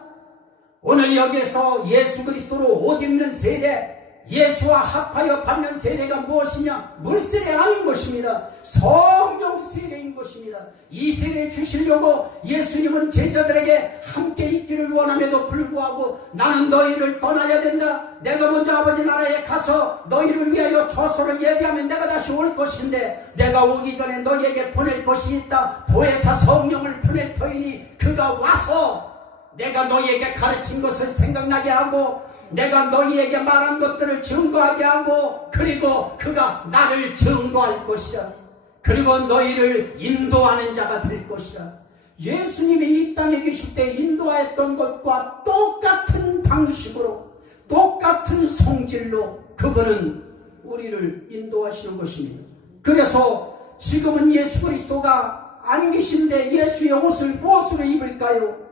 오늘 여기에서 예수 그리스도로 옷 입는 세례, 예수와 합하여 받는 세례가 무엇이냐? 물세례 아닌 것입니다. 성령 세례인 것입니다. 이 세례 주시려고 예수님은 제자들에게 함께 있기를 원함에도 불구하고 나는 너희를 떠나야 된다. 내가 먼저 아버지 나라에 가서 너희를 위하여 처소를 예비하면 내가 다시 올 것인데 내가 오기 전에 너희에게 보낼 것이 있다. 보혜사 성령을 보낼 터이니 그가 와서 내가 너희에게 가르친 것을 생각나게 하고 내가 너희에게 말한 것들을 증거하게 하고 그리고 그가 나를 증거할 것이다. 그리고 너희를 인도하는 자가 될 것이다. 예수님이 이 땅에 계실 때 인도하였던 것과 똑같은 방식으로 똑같은 성질로 그분은 우리를 인도하시는 것입니다. 그래서 지금은 예수 그리스도가 안 계신데 예수의 옷을 무엇으로 입을까요?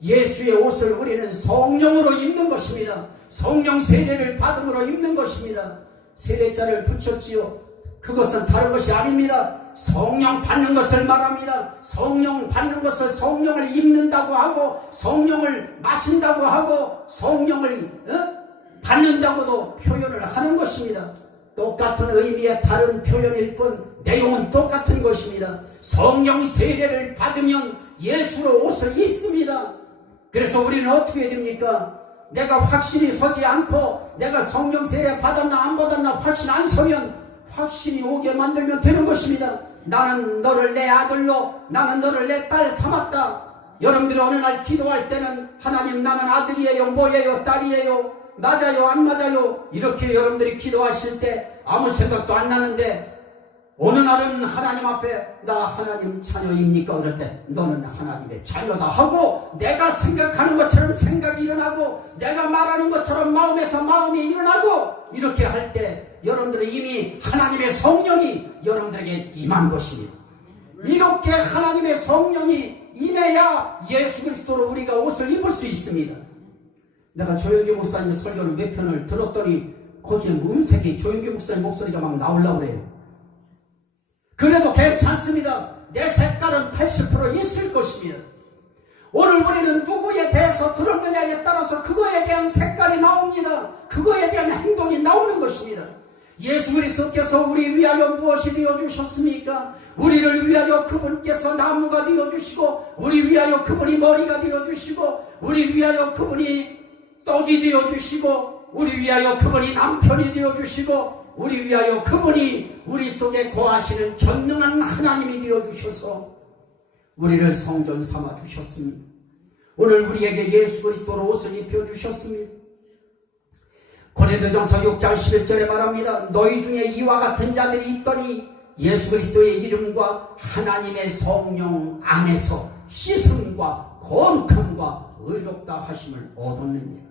예수의 옷을 우리는 성령으로 입는 것입니다. 성령 세례를 받음으로 입는 것입니다. 세례자를 붙였지요. 그것은 다른 것이 아닙니다. 성령 받는 것을 말합니다. 성령 받는 것을 성령을 입는다고 하고 성령을 마신다고 하고 성령을 받는다고도 표현을 하는 것입니다. 똑같은 의미의 다른 표현일 뿐 내용은 똑같은 것입니다. 성령 세례를 받으면 예수로 옷을 입습니다. 그래서 우리는 어떻게 됩니까? 내가 확신이 서지 않고 내가 성령 세례 받았나 안 받았나 확신 안 서면 확신이 오게 만들면 되는 것입니다. 나는 너를 내 아들로, 나는 너를 내 딸 삼았다. 여러분들이 어느 날 기도할 때는 하나님 나는 아들이에요, 뭐예요, 딸이에요, 맞아요, 안 맞아요, 이렇게 여러분들이 기도하실 때 아무 생각도 안 나는데 어느 날은 하나님 앞에 나 하나님 자녀입니까? 그럴 때 너는 하나님의 자녀다 하고 내가 생각하는 것처럼 생각이 일어나고 내가 말하는 것처럼 마음에서 마음이 일어나고 이렇게 할 때 여러분들은 이미 하나님의 성령이 여러분들에게 임한 것입니다. 이렇게 하나님의 성령이 임해야 예수 그리스도로 우리가 옷을 입을 수 있습니다. 내가 조혁기 목사님 설교를 몇 편을 들었더니 거기에 음색이 조용기 목사님 목소리가 막 나오려고 그래요. 그래도 괜찮습니다. 내 색깔은 80% 있을 것입니다. 오늘 우리는 누구에 대해서 들었느냐에 따라서 그거에 대한 색깔이 나옵니다. 그거에 대한 행동이 나오는 것입니다. 예수 그리스도께서 우리 위하여 무엇이 되어주셨습니까? 우리를 위하여 그분께서 나무가 되어주시고, 우리 위하여 그분이 머리가 되어주시고, 우리 위하여 그분이 떡이 되어주시고, 우리 위하여 그분이 남편이 되어주시고, 우리 위하여 그분이 우리 속에 거하시는 전능한 하나님이 되어주셔서 우리를 성전 삼아주셨습니다. 오늘 우리에게 예수 그리스도로 옷을 입혀주셨습니다. 고린도전서 6장 11절에 말합니다. 너희 중에 이와 같은 자들이 있더니 예수 그리스도의 이름과 하나님의 성령 안에서 씻음과 거룩함과 의롭다 하심을 얻었느니라.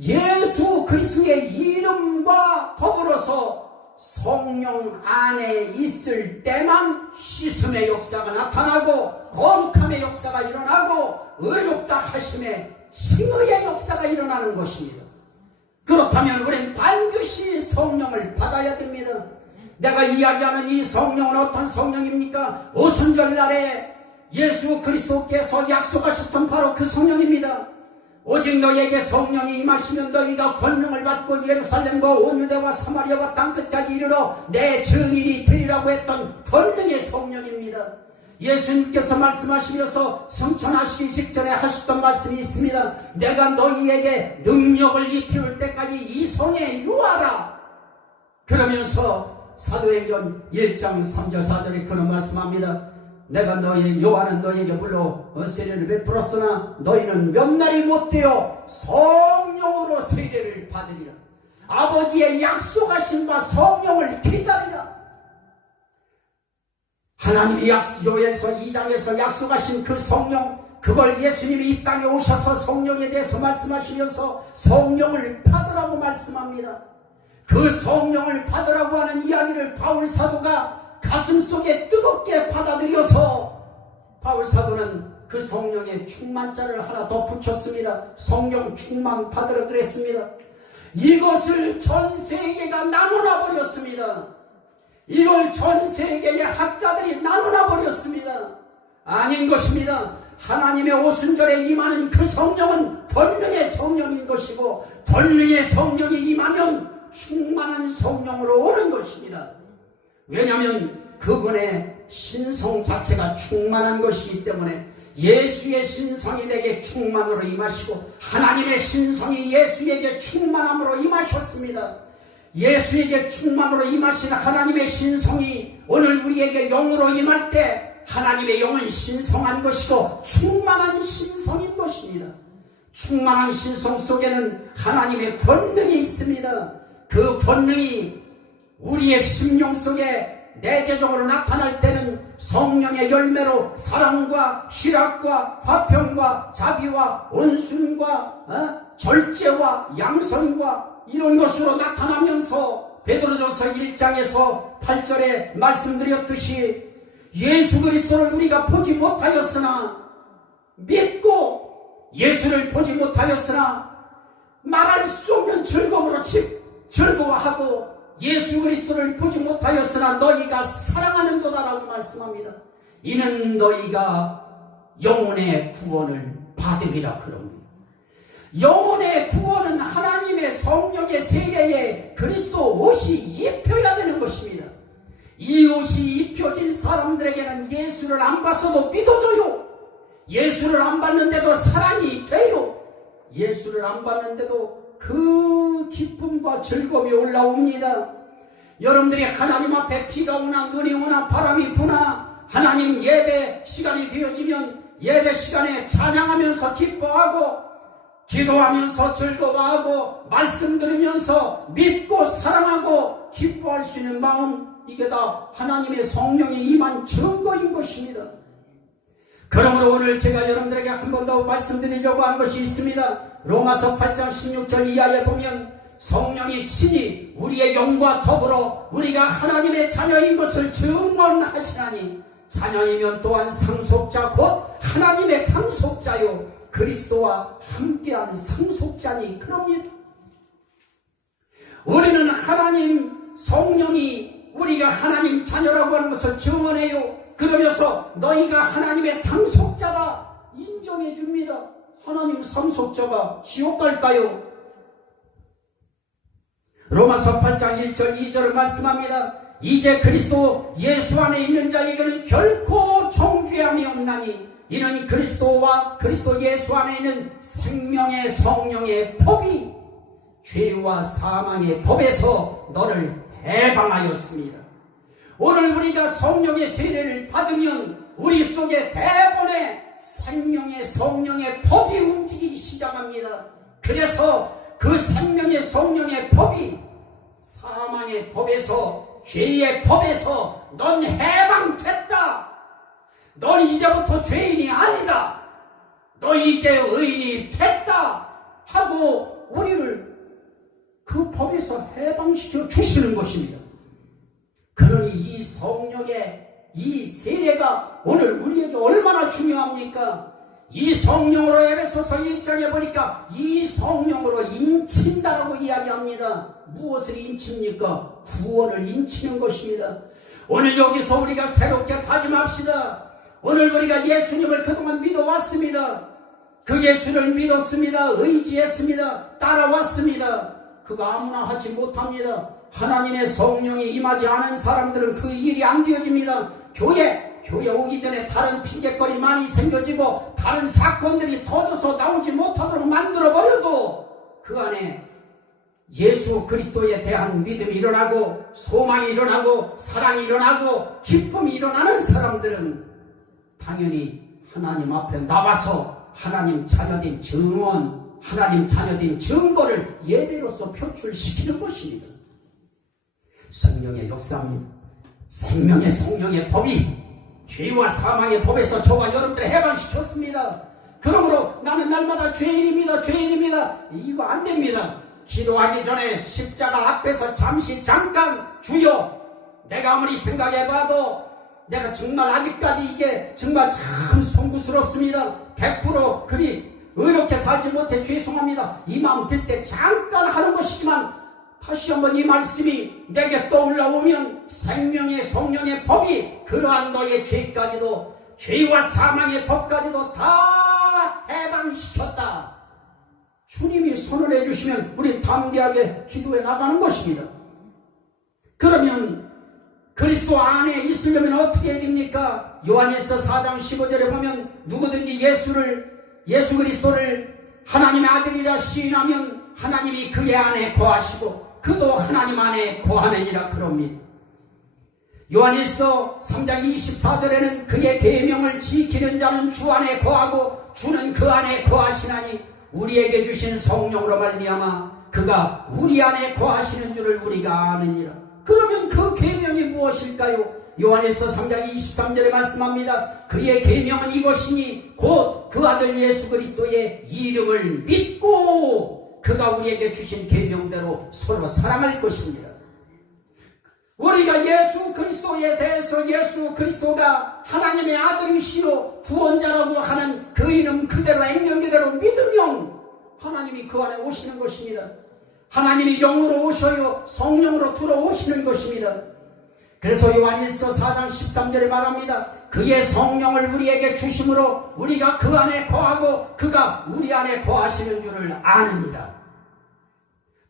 예수 그리스도의 이름과 더불어서 성령 안에 있을 때만 씻음의 역사가 나타나고 거룩함의 역사가 일어나고 의롭다 하심의 칭의의 역사가 일어나는 것입니다. 그렇다면 우리는 반드시 성령을 받아야 됩니다. 내가 이야기하는 이 성령은 어떤 성령입니까? 오순절날에 예수 그리스도께서 약속하셨던 바로 그 성령입니다. 오직 너에게 성령이 임하시면 너희가 권능을 받고 예루살렘과 온 유대와 사마리아와 땅끝까지 이르러 내 증인이 되리라고 했던 권능의 성령입니다. 예수님께서 말씀하시면서 성천하시기 직전에 하셨던 말씀이 있습니다. 내가 너희에게 능력을 입힐 때까지 이 성에 유하라. 그러면서 사도행전 1장 3절 4절에 그런 말씀합니다. 내가 요한은 너희에게 불러 세례를 베풀었으나 너희는 몇 날이 못되어 성령으로 세례를 받으리라. 아버지의 약속하신 바 성령을 기다리라. 하나님이 요엘서 2장에서 약속하신 그 성령, 그걸 예수님이 이 땅에 오셔서 성령에 대해서 말씀하시면서 성령을 받으라고 말씀합니다. 그 성령을 받으라고 하는 이야기를 바울 사도가 가슴속에 뜨겁게 받아들여서 바울 사도는 그 성령의 충만자를 하나 더 붙였습니다. 성령 충만 받으라 그랬습니다. 이것을 전 세계가 나누나 버렸습니다. 이걸 전 세계의 학자들이 나누나 버렸습니다. 아닌 것입니다. 하나님의 오순절에 임하는 그 성령은 권능의 성령인 것이고, 권능의 성령이 임하면 충만한 성령으로 오는 것입니다. 왜냐하면 그분의 신성 자체가 충만한 것이기 때문에 예수의 신성이 내게 충만으로 임하시고 하나님의 신성이 예수에게 충만함으로 임하셨습니다. 예수에게 충만으로 임하신 하나님의 신성이 오늘 우리에게 영으로 임할 때 하나님의 영은 신성한 것이고 충만한 신성인 것입니다. 충만한 신성 속에는 하나님의 권능이 있습니다. 그 권능이 우리의 심령 속에 내재적으로 나타날 때는 성령의 열매로 사랑과 희락과 화평과 자비와 온순과 절제와 양선과 이런 것으로 나타나면서 베드로전서 1장에서 8절에 말씀드렸듯이 예수 그리스도를 우리가 보지 못하였으나 믿고 예수를 보지 못하였으나 말할 수 없는 즐거움으로 즐거워하고 예수 그리스도를 보지 못하였으나 너희가 사랑하는도다라고 말씀합니다. 이는 너희가 영혼의 구원을 받으리라 그럽니다. 영혼의 구원은 하나님의 성령의 세례에 그리스도 옷이 입혀야 되는 것입니다. 이 옷이 입혀진 사람들에게는 예수를 안 봤어도 믿어줘요. 예수를 안 봤는데도 사랑이 돼요. 예수를 안 봤는데도 그 기쁨과 즐거움이 올라옵니다. 여러분들이 하나님 앞에 비가 오나 눈이 오나 바람이 부나 하나님 예배 시간이 되어지면 예배 시간에 찬양하면서 기뻐하고 기도하면서 즐거워하고 말씀 들으면서 믿고 사랑하고 기뻐할 수 있는 마음, 이게 다 하나님의 성령이 임한 증거인 것입니다. 그러므로 오늘 제가 여러분들에게 한 번 더 말씀드리려고 하는 것이 있습니다. 로마서 8장 16절 이하에 보면 성령이 친히 우리의 영과 더불어 우리가 하나님의 자녀인 것을 증언하시나니 자녀이면 또한 상속자 곧 하나님의 상속자요 그리스도와 함께한 상속자니 그럽니다. 우리는 하나님 성령이 우리가 하나님 자녀라고 하는 것을 증언해요. 그러면서 너희가 하나님의 상속자다 인정해 줍니다. 하나님 상속자가 지옥 갈까요? 로마서 8장 1절 2절을 말씀합니다. 이제 그리스도 예수 안에 있는 자에게는 결코 정죄함이 없나니 이는 그리스도와 그리스도 예수 안에 있는 생명의 성령의 법이 죄와 사망의 법에서 너를 해방하였습니다. 오늘 우리가 성령의 세례를 받으면 우리 속에 대번에 생명의 성령의 법이 움직이기 시작합니다. 그래서 그 생명의 성령의 법이 사망의 법에서 죄의 법에서 넌 해방됐다. 넌 이제부터 죄인이 아니다. 너 이제 의인이 됐다 하고 우리를 그 법에서 해방시켜 주시는 것입니다. 그러니 이 성령의 이 세례가 오늘 우리에게 얼마나 중요합니까? 이 성령으로 에베소서 1장에 보니까 이 성령으로 인친다라고 이야기합니다. 무엇을 인칩니까? 구원을 인치는 것입니다. 오늘 여기서 우리가 새롭게 다짐합시다. 오늘 우리가 예수님을 그동안 믿어왔습니다. 그 예수를 믿었습니다. 의지했습니다. 따라왔습니다. 그거 아무나 하지 못합니다. 하나님의 성령이 임하지 않은 사람들은 그 일이 안 되어집니다. 교회 오기 전에 다른 핑계거리 많이 생겨지고 다른 사건들이 터져서 나오지 못하도록 만들어버려도 그 안에 예수 그리스도에 대한 믿음이 일어나고 소망이 일어나고 사랑이 일어나고 기쁨이 일어나는 사람들은 당연히 하나님 앞에 나와서 하나님 자녀된 증언, 하나님 자녀된 증거를 예배로서 표출시키는 것입니다. 성령의 역사입니다. 생명의 성령의 법이 죄와 사망의 법에서 저와 여러분들을 해방시켰습니다. 그러므로 나는 날마다 죄인입니다. 이거 안 됩니다. 기도하기 전에 십자가 앞에서 잠깐 주여, 내가 아무리 생각해봐도 내가 정말 아직까지 이게 정말 참 송구스럽습니다. 100% 그리 의롭게 살지 못해 죄송합니다. 이 마음 들 때 잠깐 하는 것이지만 다시 한번 이 말씀이 내게 떠올라오면 생명의 성령의 법이 그러한 너의 죄까지도 죄와 사망의 법까지도 다 해방시켰다. 주님이 선언해 주시면 우리 담대하게 기도해 나가는 것입니다. 그러면 그리스도 안에 있으려면 어떻게 해야 됩니까? 요한일서 4장 15절에 보면 누구든지 예수 그리스도를 하나님의 아들이라 시인하면 하나님이 그의 안에 거하시고 그도 하나님 안에 거하느니라 그럽니다. 요한일서 3장 24절에는 그의 계명을 지키는 자는 주 안에 거하고 주는 그 안에 거하시나니 우리에게 주신 성령으로 말미암아 그가 우리 안에 거하시는 줄을 우리가 아느니라. 그러면 그 계명이 무엇일까요? 요한일서 3장 23절에 말씀합니다. 그의 계명은 이것이니 곧 그 아들 예수 그리스도의 이름을 믿고 그가 우리에게 주신 계명대로 서로 사랑할 것입니다. 우리가 예수 그리스도에 대해서 예수 그리스도가 하나님의 아들이시요 구원자라고 하는 그 이름 그대로 액면 그대로 믿으면 하나님이 그 안에 오시는 것입니다. 하나님이 영으로 오셔요. 성령으로 들어오시는 것입니다. 그래서 요한일서 4장 13절에 말합니다. 그의 성령을 우리에게 주심으로 우리가 그 안에 거하고 그가 우리 안에 거하시는 줄을 아느니라.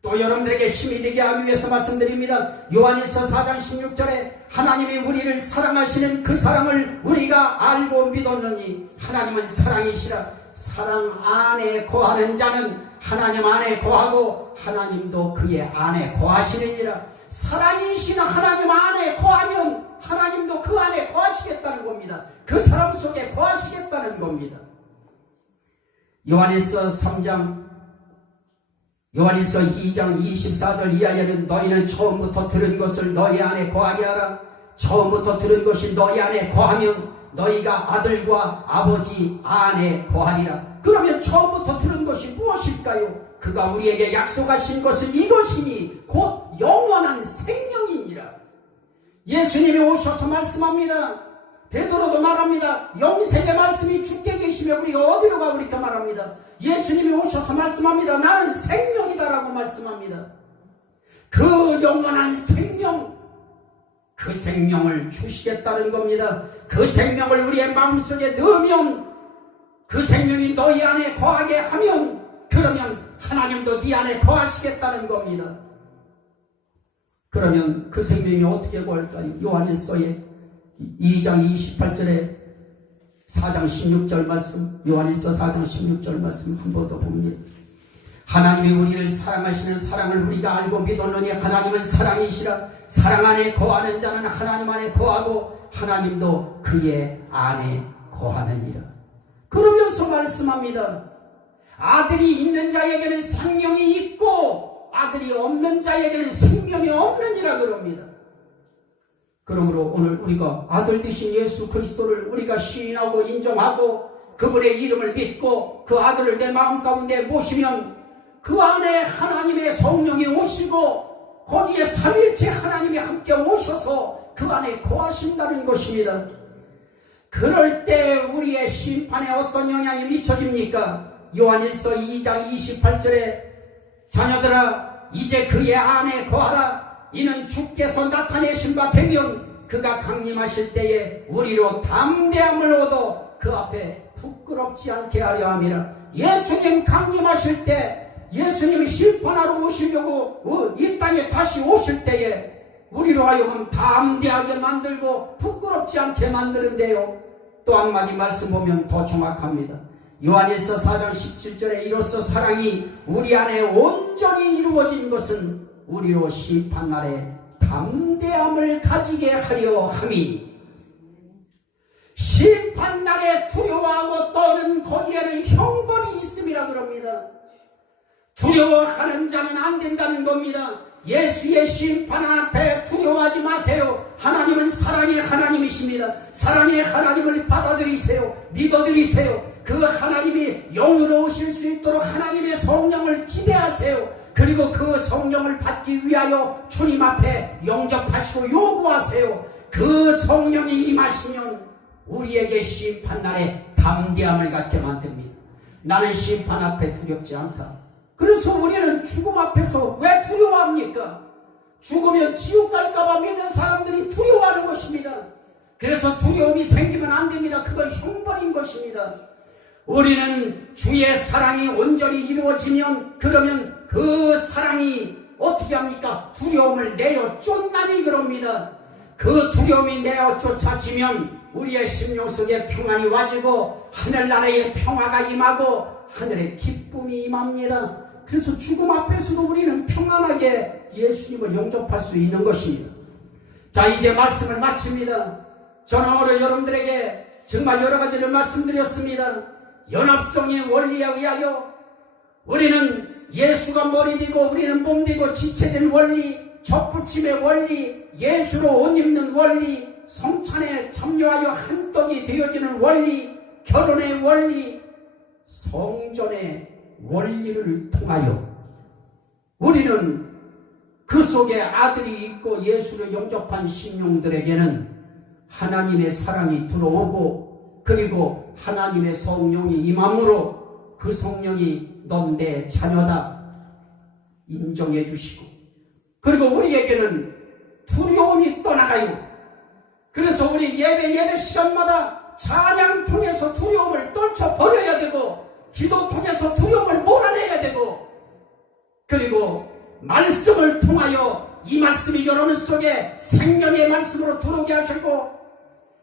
또 여러분들에게 힘이 되게 하기 위해서 말씀드립니다. 요한일서 4장 16절에 하나님이 우리를 사랑하시는 그 사랑을 우리가 알고 믿었느니 하나님은 사랑이시라. 사랑 안에 거하는 자는 하나님 안에 거하고 하나님도 그의 안에 거하시느니라. 사랑이신 하나님 안에 거하면 하나님도 그 안에 거하시겠다는 겁니다. 그 사람 속에 거하시겠다는 겁니다. 요한일서 2장 24절 이하에는 너희는 처음부터 들은 것을 너희 안에 거하게 하라. 처음부터 들은 것이 너희 안에 거하면 너희가 아들과 아버지 안에 거하리라. 그러면 처음부터 들은 것이 무엇일까요? 그가 우리에게 약속하신 것은 이것이니 곧 영원한 생명이니라. 예수님이 오셔서 말씀합니다. 베드로도 말합니다. 영생의 말씀이 주께 계시며 우리가 어디로 가 우리가 말합니다. 예수님이 오셔서 말씀합니다. 나는 생명이다라고 말씀합니다. 그 영원한 생명, 그 생명을 주시겠다는 겁니다. 그 생명을 우리의 마음속에 넣으면, 그 생명이 너희 안에 거하게 하면, 그러면 하나님도 네 안에 거하시겠다는 겁니다. 그러면 그 생명이 어떻게 거할까요? 요한일서에 2장 28절에 4장 16절 말씀, 요한일서 4장 16절 말씀 한 번 더 봅니다. 하나님이 우리를 사랑하시는 사랑을 우리가 알고 믿었느니 하나님은 사랑이시라. 사랑 안에 거하는 자는 하나님 안에 거하고 하나님도 그의 안에 거하느니라. 그러면서 말씀합니다. 아들이 있는 자에게는 생명이 있고 아들이 없는 자에게는 생명이 없느니라 그럽니다. 그러므로 오늘 우리가 아들 되신 예수 그리스도를 우리가 시인하고 인정하고 그분의 이름을 믿고 그 아들을 내 마음 가운데 모시면 그 안에 하나님의 성령이 오시고 거기에 삼일체 하나님이 함께 오셔서 그 안에 거하신다는 것입니다. 그럴 때 우리의 심판에 어떤 영향이 미쳐집니까? 요한일서 2장 28절에 자녀들아 이제 그의 안에 거하라. 이는 주께서 나타내신 바 되면 그가 강림하실 때에 우리로 담대함을 얻어 그 앞에 부끄럽지 않게 하려 함이라. 예수님 강림하실 때, 예수님이 심판하러 오시려고 이 땅에 다시 오실 때에 우리로 하여금 담대하게 만들고 부끄럽지 않게 만드는데요. 또 한마디 말씀 보면 더 정확합니다. 요한일서 4장 17절에 이로써 사랑이 우리 안에 온전히 이루어진 것은 우리로 심판날에 담대함을 가지게 하려 함이. 심판날에 두려워하고 떠는 거기에는 형벌이 있음이라 그럽니다. 두려워하는 자는 안 된다는 겁니다. 예수의 심판 앞에 두려워하지 마세요. 하나님은 사랑의 하나님이십니다. 사랑의 하나님을 받아들이세요. 믿어드리세요. 그 하나님이 영으로우실 수 있도록 하나님의 성령을 기대하세요. 그리고 그 성령을 받기 위하여 주님 앞에 영접하시고 요구하세요. 그 성령이 임하시면 우리에게 심판날에 담대함을 갖게 만듭니다. 나는 심판 앞에 두렵지 않다. 그래서 우리는 죽음 앞에서 왜 두려워합니까? 죽으면 지옥 갈까봐 믿는 사람들이 두려워하는 것입니다. 그래서 두려움이 생기면 안 됩니다. 그건 형벌인 것입니다. 우리는 주의 사랑이 온전히 이루어지면 그러면 그 사랑이 어떻게 합니까? 두려움을 내어 쫓나니 그럽니다. 그 두려움이 내어 쫓아지면 우리의 심령 속에 평안이 와지고 하늘나라의 평화가 임하고 하늘의 기쁨이 임합니다. 그래서 죽음 앞에서도 우리는 평안하게 예수님을 영접할 수 있는 것입니다. 자, 이제 말씀을 마칩니다. 저는 오늘 여러분들에게 정말 여러 가지를 말씀드렸습니다. 연합성의 원리에 의하여 우리는 예수가 머리 되고 우리는 몸 되고 지체된 원리, 접붙임의 원리, 예수로 옷 입는 원리, 성찬에 참여하여 한떡이 되어지는 원리, 결혼의 원리, 성전의 원리를 통하여 우리는 그 속에 아들이 있고 예수를 영접한 신령들에게는 하나님의 사랑이 들어오고 그리고 하나님의 성령이 임함으로 그 성령이 넌 내 자녀다 인정해 주시고 그리고 우리에게는 두려움이 떠나가요. 그래서 우리 예배 시간마다 찬양 통해서 두려움을 떨쳐버려야 되고 기도 통해서 두려움을 몰아내야 되고 그리고 말씀을 통하여 이 말씀이 여러분 속에 생명의 말씀으로 들어오게 하시고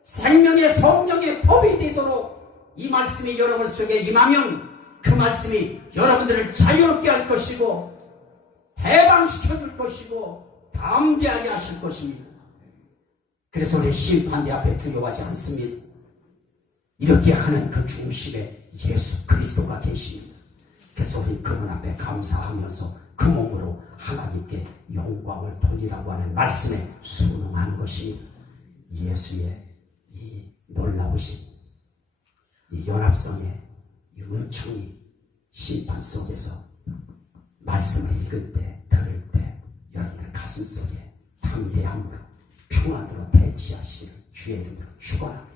생명의 성령의 법이 되도록 이 말씀이 여러분 속에 임하면 그 말씀이 여러분들을 자유롭게 할 것이고 해방시켜 줄 것이고 담대하게 하실 것입니다. 그래서 우리 심판대 앞에 두려워하지 않습니다. 이렇게 하는 그 중심에 예수 그리스도가 계십니다. 그래서 우리 그분 앞에 감사하면서 그 몸으로 하나님께 영광을 돌리라고 하는 말씀에 순응하는 것입니다. 예수의 이 놀라우신 이 연합성의 이 은총이 심판 속에서 말씀을 읽을 때 들을 때 여러분들 가슴 속에 담대함으로 평안으로 대치하시기를 주의 이름으로 축원합니다.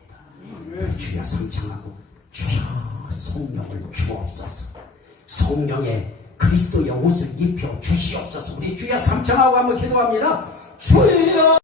주여 상창하고 주여 성령을 주옵소서. 성령의 그리스도의 옷을 입혀 주시옵소서. 우리 주여 삼창하고 한번 기도합니다. 주여